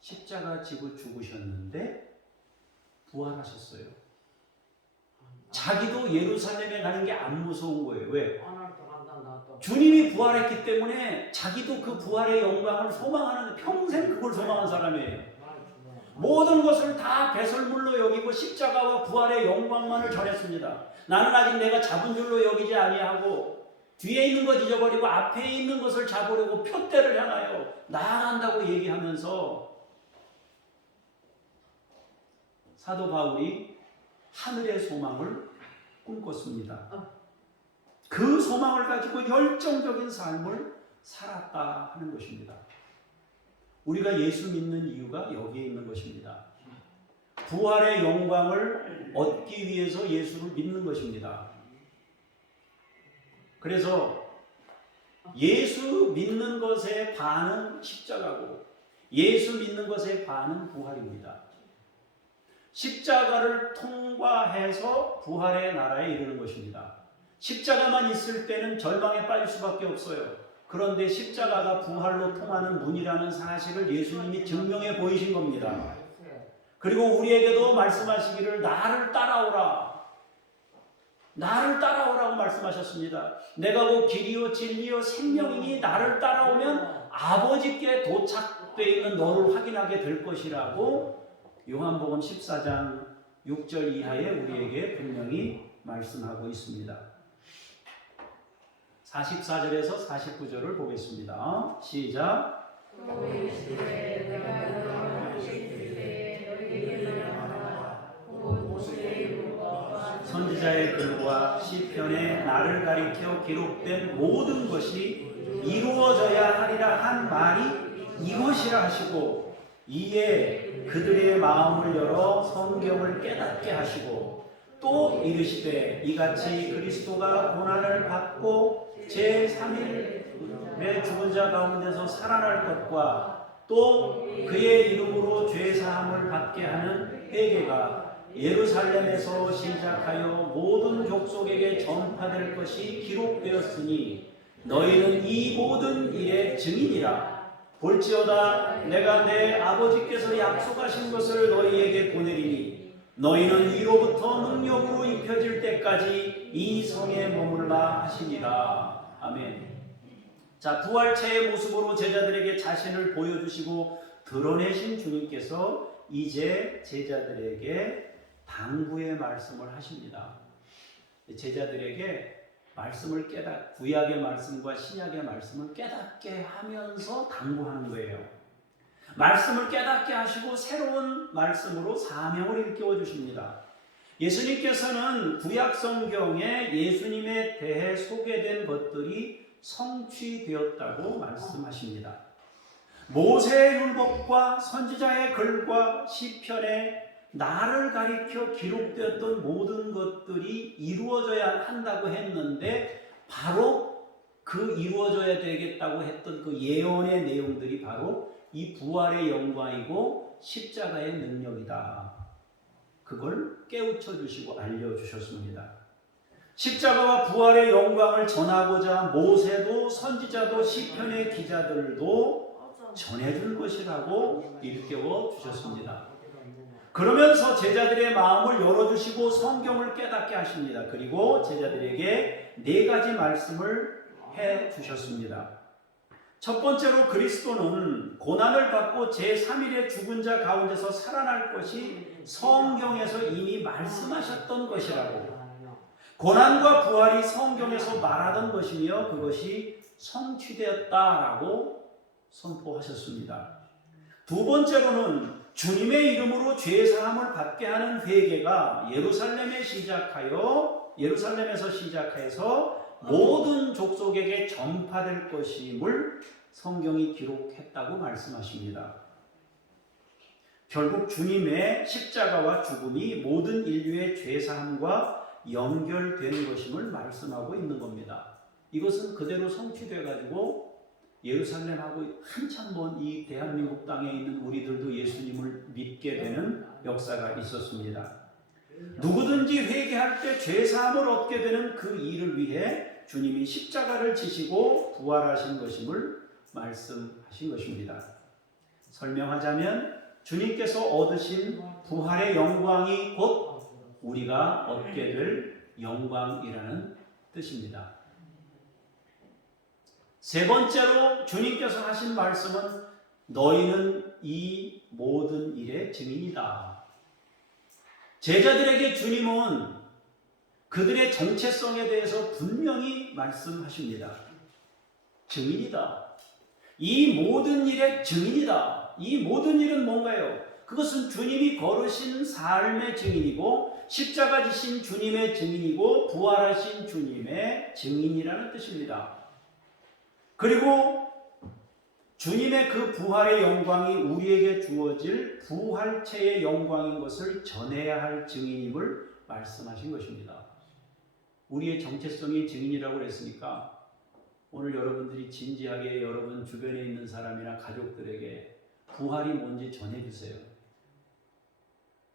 십자가 지고 죽으셨는데 부활하셨어요. 자기도 예루살렘에 가는 게 안 무서운 거예요. 왜? 주님이 부활했기 때문에 자기도 그 부활의 영광을 소망하는, 평생 그걸 소망한 사람이에요. 모든 것을 다 배설물로 여기고 십자가와 부활의 영광만을 전했습니다. 나는 아직 내가 잡은 줄로 여기지 아니하고 뒤에 있는 것 잊어버리고 앞에 있는 것을 잡으려고 표대를 향하여 나아간다고 얘기하면서 사도 바울이 하늘의 소망을 꿈꿨습니다. 그 소망을 가지고 열정적인 삶을 살았다 하는 것입니다. 우리가 예수 믿는 이유가 여기에 있는 것입니다. 부활의 영광을 얻기 위해서 예수를 믿는 것입니다. 그래서 예수 믿는 것의 반은 십자가고 예수 믿는 것의 반은 부활입니다. 십자가를 통과해서 부활의 나라에 이르는 것입니다. 십자가만 있을 때는 절망에 빠질 수밖에 없어요. 그런데 십자가가 부활로 통하는 문이라는 사실을 예수님이 증명해 보이신 겁니다. 그리고 우리에게도 말씀하시기를 나를 따라오라. 나를 따라오라고 말씀하셨습니다. 내가 곧 길이요 진리요 생명이니 나를 따라오면 아버지께 도착되어 있는 너를 확인하게 될 것이라고 요한복음 14장 6절 이하에 우리에게 분명히 말씀하고 있습니다. 44절에서 49절을 보겠습니다. 시작. 선지자의 글과 시편에 나를 가리켜 기록된 모든 것이 이루어져야 하리라 한 말이 이것이라 하시고 이에 그들의 마음을 열어 성경을 깨닫게 하시고 또 이르시되 이같이 그리스도가 고난을 받고 제3일에 죽은 자 가운데서 살아날 것과 또 그의 이름으로 죄사함을 받게 하는 회개가 예루살렘에서 시작하여 모든 족속에게 전파될 것이 기록되었으니 너희는 이 모든 일의 증인이라. 볼지어다 내가 내 아버지께서 약속하신 것을 너희에게 보내리니 너희는 이로부터 능력으로 입혀질 때까지 이 성에 머물라 하시니라. 아멘. 자, 부활체의 모습으로 제자들에게 자신을 보여주시고 드러내신 주님께서 이제 제자들에게 당부의 말씀을 하십니다. 제자들에게 말씀을 구약의 말씀과 신약의 말씀을 깨닫게 하면서 당부하는 거예요. 말씀을 깨닫게 하시고 새로운 말씀으로 사명을 일깨워 주십니다. 예수님께서는 구약 성경에 예수님에 대해 소개된 것들이 성취되었다고 말씀하십니다. 모세의 율법과 선지자의 글과 시편에 나를 가리켜 기록되었던 모든 것들이 이루어져야 한다고 했는데 바로 그 이루어져야 되겠다고 했던 그 예언의 내용들이 바로 이 부활의 영광이고 십자가의 능력이다. 그걸 깨우쳐 주시고 알려주셨습니다. 십자가와 부활의 영광을 전하고자 모세도 선지자도 시편의 기자들도 전해줄 것이라고 일깨워 주셨습니다. 그러면서 제자들의 마음을 열어주시고 성경을 깨닫게 하십니다. 그리고 제자들에게 4가지 말씀을 해 주셨습니다. 첫 번째로 그리스도는 고난을 받고 제3일에 죽은 자 가운데서 살아날 것이 성경에서 이미 말씀하셨던 것이라고, 고난과 부활이 성경에서 말하던 것이며 그것이 성취되었다라고 선포하셨습니다. 두 번째로는 주님의 이름으로 죄사함을 받게 하는 회개가 예루살렘에서 시작하여서 모든 족속에게 전파될 것임을 성경이 기록했다고 말씀하십니다. 결국 주님의 십자가와 죽음이 모든 인류의 죄사함과 연결된 것임을 말씀하고 있는 겁니다. 이것은 그대로 성취되어 가지고 예루살렘하고 한참 먼 이 대한민국 땅에 있는 우리들도 예수님을 믿게 되는 역사가 있었습니다. 누구든지 회개할 때 죄사함을 얻게 되는 그 일을 위해 주님이 십자가를 지시고 부활하신 것임을 말씀하신 것입니다. 설명하자면 주님께서 얻으신 부활의 영광이 곧 우리가 얻게 될 영광이라는 뜻입니다. 세 번째로 주님께서 하신 말씀은 너희는 이 모든 일의 증인이다. 제자들에게 주님은 그들의 정체성에 대해서 분명히 말씀하십니다. 증인이다. 이 모든 일의 증인이다. 이 모든 일은 뭔가요? 그것은 주님이 걸으신 삶의 증인이고 십자가 지신 주님의 증인이고 부활하신 주님의 증인이라는 뜻입니다. 그리고 주님의 그 부활의 영광이 우리에게 주어질 부활체의 영광인 것을 전해야 할 증인임을 말씀하신 것입니다. 우리의 정체성이 증인이라고 그랬으니까 오늘 여러분들이 진지하게 여러분 주변에 있는 사람이나 가족들에게 부활이 뭔지 전해주세요.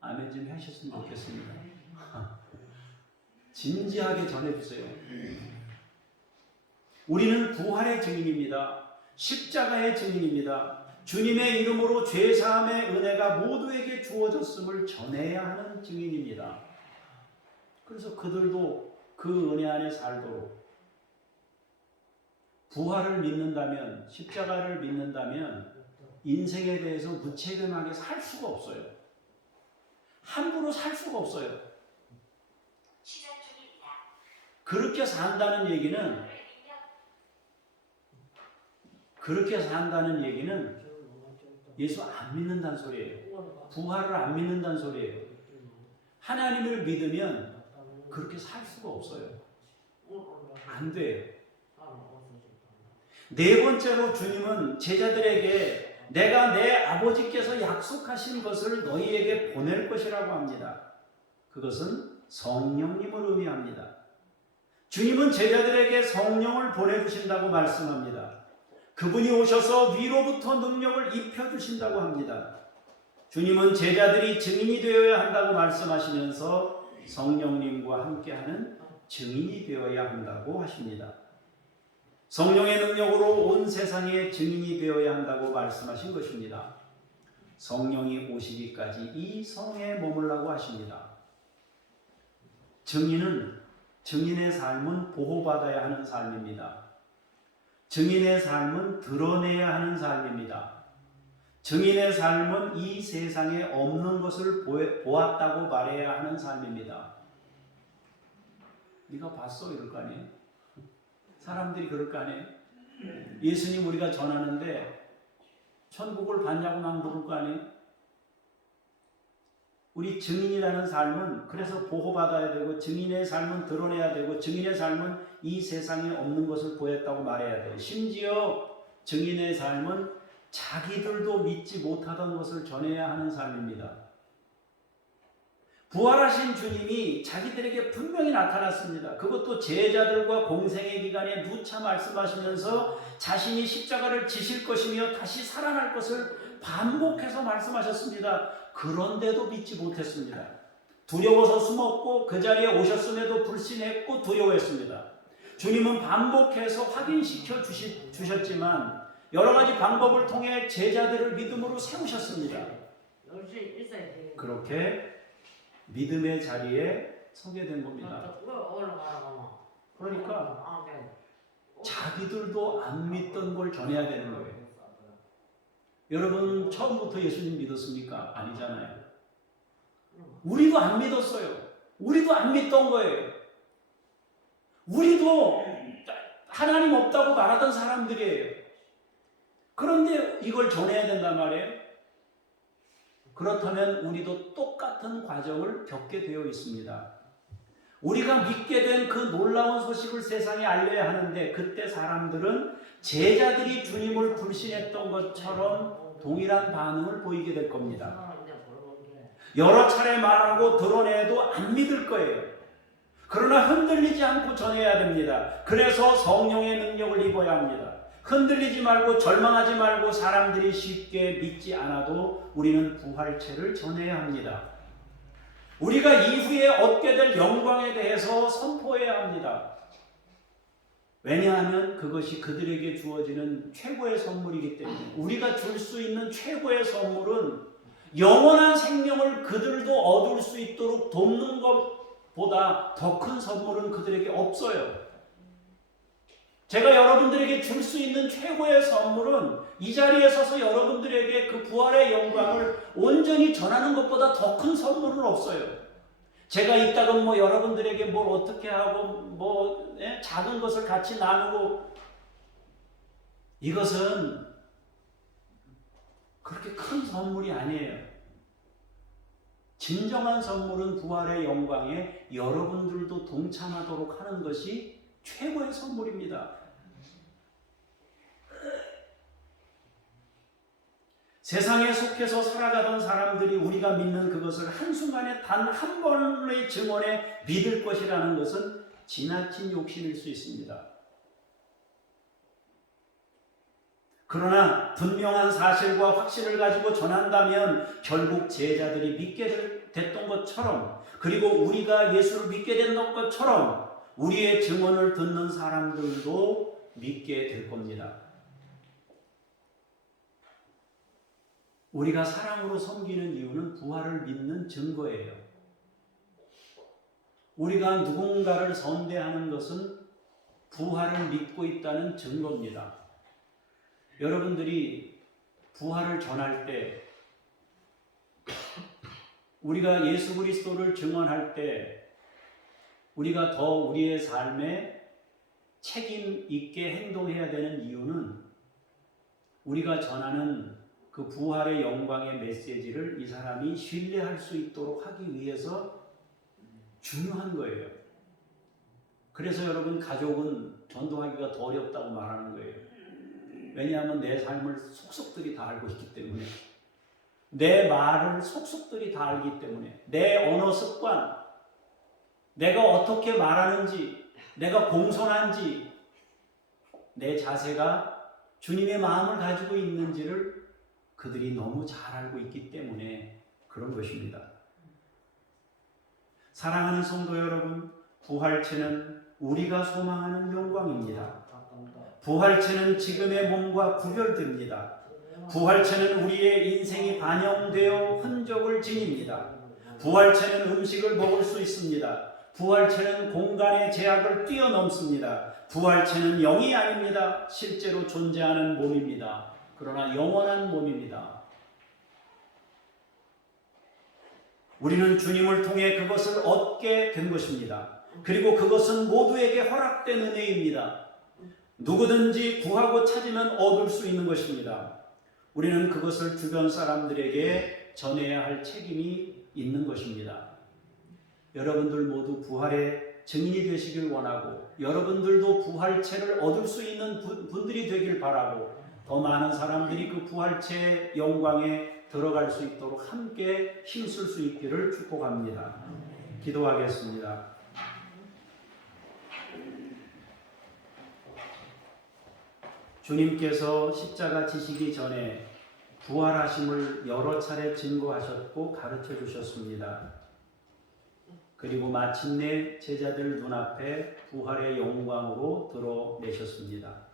아멘 좀 하셨으면 좋겠습니다. 진지하게 전해주세요. 우리는 부활의 증인입니다. 십자가의 증인입니다. 주님의 이름으로 죄사함의 은혜가 모두에게 주어졌음을 전해야 하는 증인입니다. 그래서 그들도 그 은혜 안에 살도록 부활을 믿는다면, 십자가를 믿는다면 인생에 대해서 무책임하게 살 수가 없어요. 함부로 살 수가 없어요. 그렇게 산다는 얘기는 예수 안 믿는다는 소리예요. 부활을 안 믿는다는 소리예요. 하나님을 믿으면 그렇게 살 수가 없어요. 안 돼요. 네 번째로 주님은 제자들에게 내가 내 아버지께서 약속하신 것을 너희에게 보낼 것이라고 합니다. 그것은 성령님을 의미합니다. 주님은 제자들에게 성령을 보내주신다고 말씀합니다. 그분이 오셔서 위로부터 능력을 입혀주신다고 합니다. 주님은 제자들이 증인이 되어야 한다고 말씀하시면서 성령님과 함께하는 증인이 되어야 한다고 하십니다. 성령의 능력으로 온 세상의 증인이 되어야 한다고 말씀하신 것입니다. 성령이 오시기까지 이 성에 머물라고 하십니다. 증인의 삶은 보호받아야 하는 삶입니다. 증인의 삶은 드러내야 하는 삶입니다. 증인의 삶은 이 세상에 없는 것을 보았다고 말해야 하는 삶입니다. 네가 봤어? 이럴 거 아니에요? 사람들이 그럴 거 아니에요? 예수님 우리가 전하는데 천국을 봤냐고 막 물을 거 아니에요? 우리 증인이라는 삶은 그래서 보호받아야 되고 증인의 삶은 드러내야 되고 증인의 삶은 이 세상에 없는 것을 보였다고 말해야 돼요. 심지어 증인의 삶은 자기들도 믿지 못하던 것을 전해야 하는 삶입니다. 부활하신 주님이 자기들에게 분명히 나타났습니다. 그것도 제자들과 공생의 기간에 누차 말씀하시면서 자신이 십자가를 지실 것이며 다시 살아날 것을 반복해서 말씀하셨습니다. 그런데도 믿지 못했습니다. 두려워서 숨었고 그 자리에 오셨음에도 불신했고 두려워했습니다. 주님은 반복해서 확인시켜 주셨지만 여러 가지 방법을 통해 제자들을 믿음으로 세우셨습니다. 그렇게 믿음의 자리에 서게 된 겁니다. 그러니까 자기들도 안 믿던 걸 전해야 되는 거예요. 여러분 처음부터 예수님 믿었습니까? 아니잖아요. 우리도 안 믿었어요. 우리도 안 믿던 거예요. 우리도 하나님 없다고 말하던 사람들이에요. 그런데 이걸 전해야 된단 말이에요. 그렇다면 우리도 똑같은 과정을 겪게 되어 있습니다. 우리가 믿게 된 그 놀라운 소식을 세상에 알려야 하는데 그때 사람들은 제자들이 주님을 불신했던 것처럼 동일한 반응을 보이게 될 겁니다. 여러 차례 말하고 드러내도 안 믿을 거예요. 그러나 흔들리지 않고 전해야 됩니다. 그래서 성령의 능력을 입어야 합니다. 흔들리지 말고 절망하지 말고 사람들이 쉽게 믿지 않아도 우리는 부활체를 전해야 합니다. 우리가 이후에 얻게 될 영광에 대해서 선포해야 합니다. 왜냐하면 그것이 그들에게 주어지는 최고의 선물이기 때문에 우리가 줄 수 있는 최고의 선물은 영원한 생명을 그들도 얻을 수 있도록 돕는 것보다 더 큰 선물은 그들에게 없어요. 제가 여러분들에게 줄 수 있는 최고의 선물은 이 자리에 서서 여러분들에게 그 부활의 영광을 온전히 전하는 것보다 더 큰 선물은 없어요. 제가 이따금 여러분들에게 뭘 어떻게 하고 작은 것을 같이 나누고 이것은 그렇게 큰 선물이 아니에요. 진정한 선물은 부활의 영광에 여러분들도 동참하도록 하는 것이 최고의 선물입니다. 세상에 속해서 살아가던 사람들이 우리가 믿는 그것을 한순간에 단 한 번의 증언에 믿을 것이라는 것은 지나친 욕심일 수 있습니다. 그러나 분명한 사실과 확신을 가지고 전한다면 결국 제자들이 믿게 됐던 것처럼 그리고 우리가 예수를 믿게 됐던 것처럼 우리의 증언을 듣는 사람들도 믿게 될 겁니다. 우리가 사랑으로 섬기는 이유는 부활을 믿는 증거예요. 우리가 누군가를 선대하는 것은 부활을 믿고 있다는 증거입니다. 여러분들이 부활을 전할 때 우리가 예수 그리스도를 증언할 때 우리가 더 우리의 삶에 책임 있게 행동해야 되는 이유는 우리가 전하는 그 부활의 영광의 메시지를 이 사람이 신뢰할 수 있도록 하기 위해서 중요한 거예요. 그래서 여러분 가족은 전도하기가 더 어렵다고 말하는 거예요. 왜냐하면 내 삶을 속속들이 다 알고 있기 때문에 내 말을 속속들이 다 알기 때문에 내 언어 습관 내가 어떻게 말하는지 내가 공손한지 내 자세가 주님의 마음을 가지고 있는지를 그들이 너무 잘 알고 있기 때문에 그런 것입니다. 사랑하는 성도 여러분, 부활체는 우리가 소망하는 영광입니다. 부활체는 지금의 몸과 구별됩니다. 부활체는 우리의 인생이 반영되어 흔적을 지닙니다. 부활체는 음식을 먹을 수 있습니다. 부활체는 공간의 제약을 뛰어넘습니다. 부활체는 영이 아닙니다. 실제로 존재하는 몸입니다. 그러나 영원한 몸입니다. 우리는 주님을 통해 그것을 얻게 된 것입니다. 그리고 그것은 모두에게 허락된 은혜입니다. 누구든지 구하고 찾으면 얻을 수 있는 것입니다. 우리는 그것을 주변 사람들에게 전해야 할 책임이 있는 것입니다. 여러분들 모두 부활의 증인이 되시길 원하고 여러분들도 부활체를 얻을 수 있는 분들이 되길 바라고 더 많은 사람들이 그 부활체의 영광에 들어갈 수 있도록 함께 힘쓸 수 있기를 축복합니다. 기도하겠습니다. 주님께서 십자가 지시기 전에 부활하심을 여러 차례 증거하셨고 가르쳐 주셨습니다. 그리고 마침내 제자들 눈앞에 부활의 영광으로 드러내셨습니다.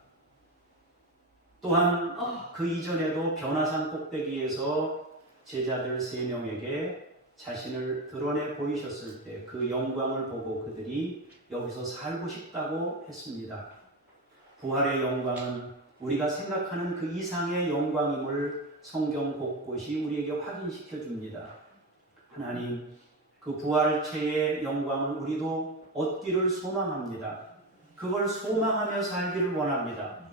또한 그 이전에도 변화산 꼭대기에서 제자들 3명에게 자신을 드러내 보이셨을 때 그 영광을 보고 그들이 여기서 살고 싶다고 했습니다. 부활의 영광은 우리가 생각하는 그 이상의 영광임을 성경 곳곳이 우리에게 확인시켜 줍니다. 하나님, 그 부활체의 영광을 우리도 얻기를 소망합니다. 그걸 소망하며 살기를 원합니다.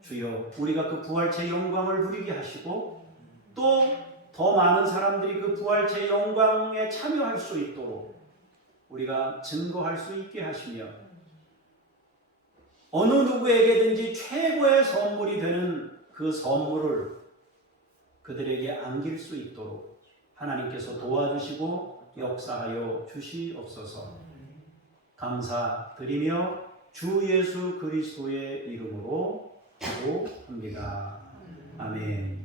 주여, 우리가 그 부활체의 영광을 누리게 하시고 또 더 많은 사람들이 그 부활체의 영광에 참여할 수 있도록 우리가 증거할 수 있게 하시며 어느 누구에게든지 최고의 선물이 되는 그 선물을 그들에게 안길 수 있도록 하나님께서 도와주시고 역사하여 주시옵소서. 감사드리며 주 예수 그리스도의 이름으로 기도합니다. 아멘.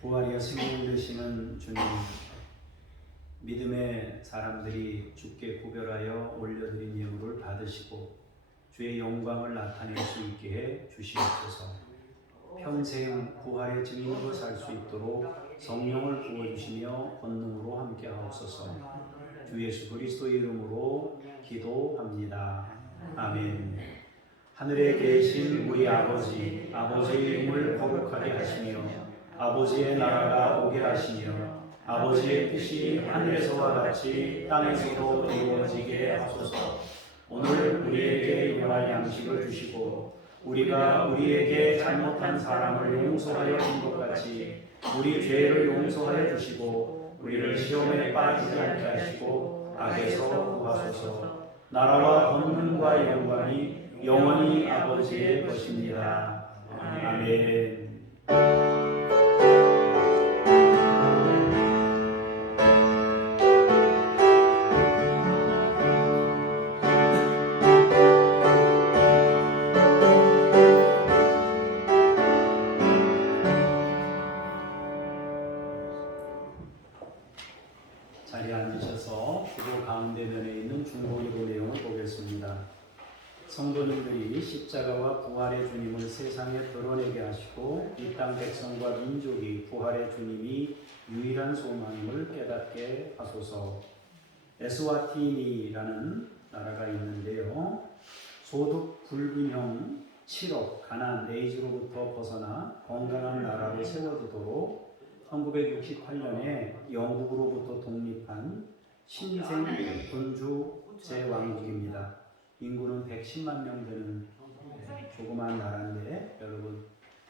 부활이여 생명 되시는 주님, 믿음의 사람들이 주께 구별하여 올려드린 예물을 받으시고 주의 영광을 나타낼 수 있게 해 주시옵소서. 평생 부활의 증인으로 살 수 있도록 성령을 부어주시며 권능으로 함께하옵소서. 주 예수 그리스도의 이름으로 기도합니다. 아멘. 하늘에 계신 우리 아버지의 이름을 거룩하게 하시며 아버지의 나라가 오게 하시며 아버지의 뜻이 하늘에서와 같이 땅에서도 이루어지게 하소서. 오늘 우리에게 용할 양식을 주시고 우리가 우리에게 잘못한 사람을 용서하여 준 것 같이 우리 죄를 용서하여 주시고 우리를 시험에 빠지지 않게 하시고 악에서 구하소서. 나라와 권능과 영광이 영원히 아버지의 것입니다. 아멘. 자리에 앉으셔서 기도 가운데 면에 있는 중보기도 내용을 보겠습니다. 성도님들이 십자가와 부활의 주님을 세상에 드러내게 하시고 이 땅 백성과 민족이 부활의 주님이 유일한 소망임을 깨닫게 하소서. 에스와티니라는 나라가 있는데요. 소득 불균형, 실업, 가난, 에이즈로부터 벗어나 건강한 나라로 세워지도록 1968년에 영국으로부터 독립한 신생 군주 제왕국입니다. 인구는 110만 명 되는 조그마한 나라인데 여러분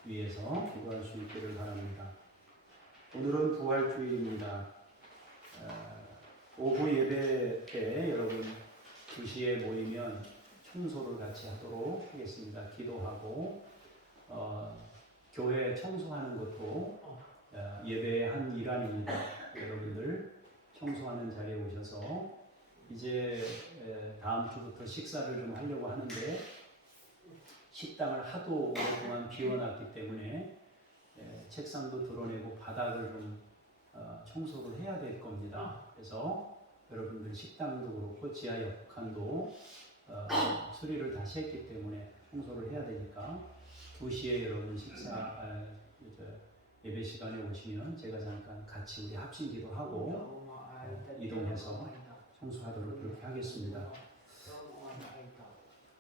위해서 기도할 수 있기를 바랍니다. 오늘은 부활주일입니다. 오후 예배 때 여러분 2시에 모이면 청소를 같이 하도록 하겠습니다. 기도하고 교회 청소하는 것도 예배의 한 일환입니다. 여러분들 청소하는 자리에 오셔서 이제 다음 주부터 식사를 좀 하려고 하는데 식당을 하도 오랫동안 비워놨기 때문에 책상도 드러내고 바닥을 좀 청소를 해야 될 겁니다. 그래서 여러분들 식당도 그렇고 지하 옆칸도 수리를 다시 했기 때문에 청소를 해야 되니까 2시에 여러분 예배 시간에 오시면 제가 잠깐 같이 우리 합심기도 하고 이동해서 청소하도록 그렇게 하겠습니다.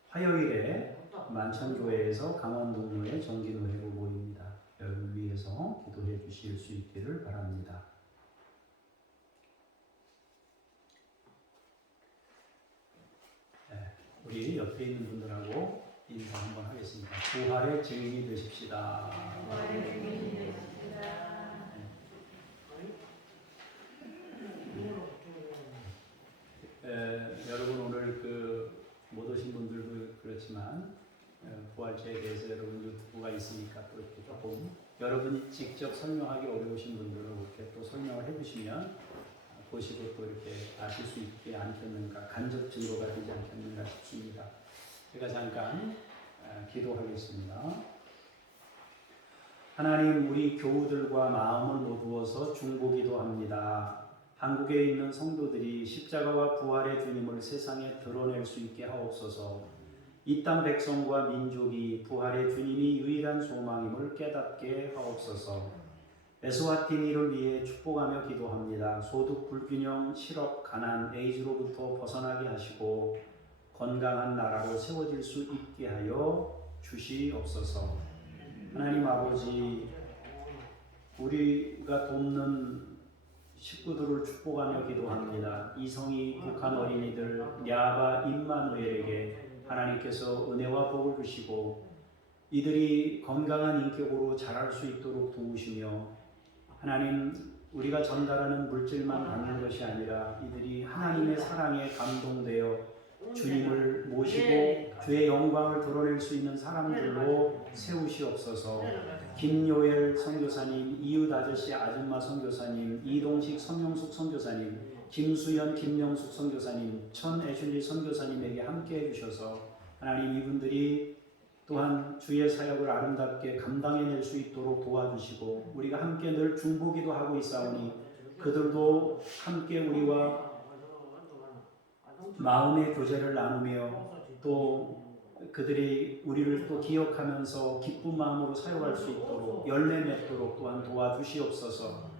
화요일에 만천교회에서 강원동로의 정기노회로 모입니다. 여러분 위해서 기도해 주실 수 있기를 바랍니다. 우리 옆에 있는 분들하고 인사 한번 하겠습니다. 부활의 증인이 되십시다. 부활의 증인이 되십시다. 여러분 오늘 못 오신 분들도 그렇지만 부활주에 대해서 여러분 유튜브가 있으니까 또 이렇게 조금 여러분이 직접 설명하기 어려우신 분들은 이렇게 또 설명을 해주시면 보시고 또 이렇게 아실 수 있지 않겠는가, 간접 증거가 되지 않겠는가 싶습니다. 제가 잠깐 기도하겠습니다. 하나님, 우리 교우들과 마음을 모두어서 중보기도합니다. 한국에 있는 성도들이 십자가와 부활의 주님을 세상에 드러낼 수 있게 하옵소서. 이 땅 백성과 민족이 부활의 주님이 유일한 소망임을 깨닫게 하옵소서. 에스와티니를 위해 축복하며 기도합니다. 소득 불균형, 실업, 가난, 에이즈로부터 벗어나게 하시고 건강한 나라로 세워질 수 있게 하여 주시옵소서. 하나님 아버지, 우리가 돕는 식구들을 축복하며 기도합니다. 이성희 북한 어린이들 야바 임마누엘에게 하나님께서 은혜와 복을 주시고 이들이 건강한 인격으로 자랄 수 있도록 도우시며 하나님, 우리가 전달하는 물질만 받는 것이 아니라 이들이 하나님의 사랑에 감동되어 주님을 모시고 주의 영광을 드러낼 수 있는 사람들로 세우시옵소서. 김요엘 선교사님, 이웃 아저씨 아줌마 선교사님, 이동식 성용숙 선교사님, 김수연 김명숙 선교사님, 천애슐리 선교사님에게 함께 해주셔서 하나님 이분들이 또한 주의 사역을 아름답게 감당해낼 수 있도록 도와주시고 우리가 함께 늘 중보기도 하고 있사오니 그들도 함께 우리와 마음의 교제를 나누며 또 그들이 우리를 또 기억하면서 기쁜 마음으로 사역할 수 있도록 열매 맺도록 또한 도와주시옵소서.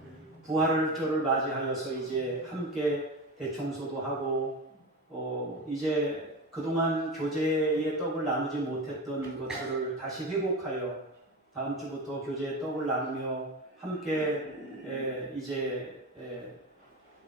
부활절을 맞이하여서 이제 함께 대청소도 하고 이제 그동안 교제의 떡을 나누지 못했던 것들을 다시 회복하여 다음 주부터 교제의 떡을 나누며 함께 이제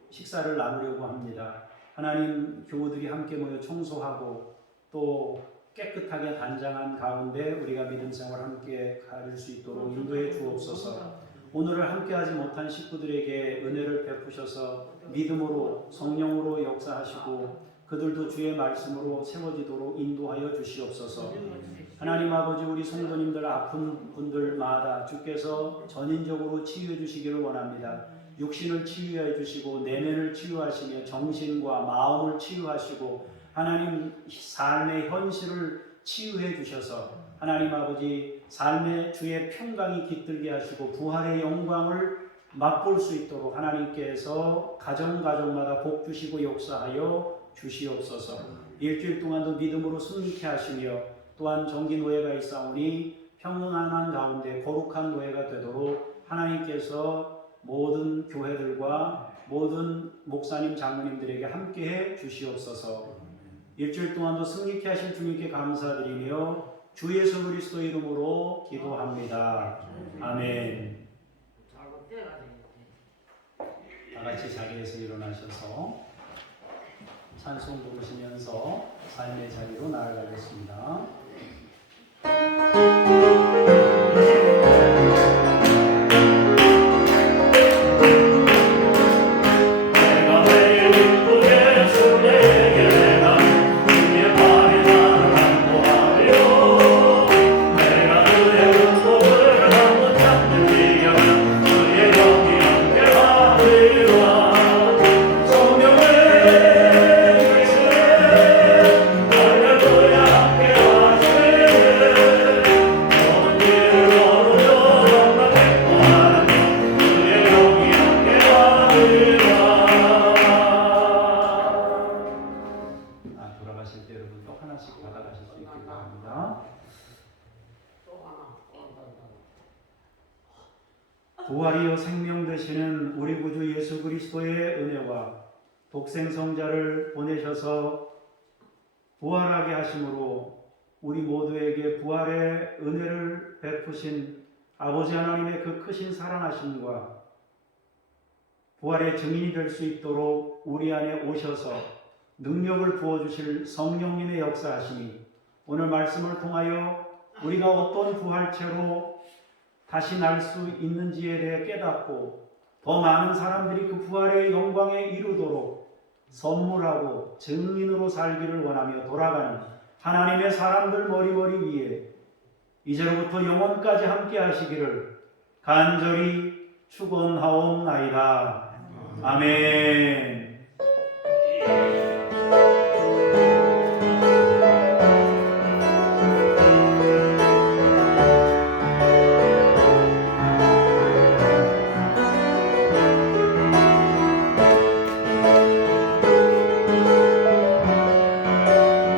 식사를 나누려고 합니다. 하나님, 교우들이 함께 모여 청소하고 또 깨끗하게 단장한 가운데 우리가 믿음 생활 함께 가릴 수 있도록 인도해 주옵소서. 오늘을 함께하지 못한 식구들에게 은혜를 베푸셔서 믿음으로 성령으로 역사하시고 그들도 주의 말씀으로 세워지도록 인도하여 주시옵소서. 하나님 아버지, 우리 성도님들 아픈 분들마다 주께서 전인적으로 치유해 주시기를 원합니다. 육신을 치유해 주시고 내면을 치유하시며 정신과 마음을 치유하시고 하나님 삶의 현실을 치유해 주셔서 하나님 아버지 삶의 주의 평강이 깃들게 하시고 부활의 영광을 맛볼 수 있도록 하나님께서 가정마다 복 주시고 역사하여 주시옵소서. 일주일 동안도 믿음으로 승리케 하시며 또한 정기 노예가 있사오니 평안한 가운데 거룩한 노예가 되도록 하나님께서 모든 교회들과 모든 목사님 장로님들에게 함께해 주시옵소서. 일주일 동안도 승리케 하신 주님께 감사드리며 주 예수 그리스도 이름으로 기도합니다. 아멘. 다 같이 자리에서 일어나셔서 찬송 부르시면서 삶의 자리로 나아가겠습니다. 부활이요 생명 되시는 우리 구주 예수 그리스도의 은혜와 독생성자를 보내셔서 부활하게 하심으로 우리 모두에게 부활의 은혜를 베푸신 아버지 하나님의 그 크신 사랑하심과 부활의 증인이 될 수 있도록 우리 안에 오셔서 능력을 부어주실 성령님의 역사하심이 오늘 말씀을 통하여 우리가 어떤 부활체로 다시 날 수 있는지에 대해 깨닫고 더 많은 사람들이 그 부활의 영광에 이르도록 선물하고 증인으로 살기를 원하며 돌아가는 하나님의 사람들 머리머리 위에 이제로부터 영원까지 함께 하시기를 간절히 축원하옵나이다. 아멘.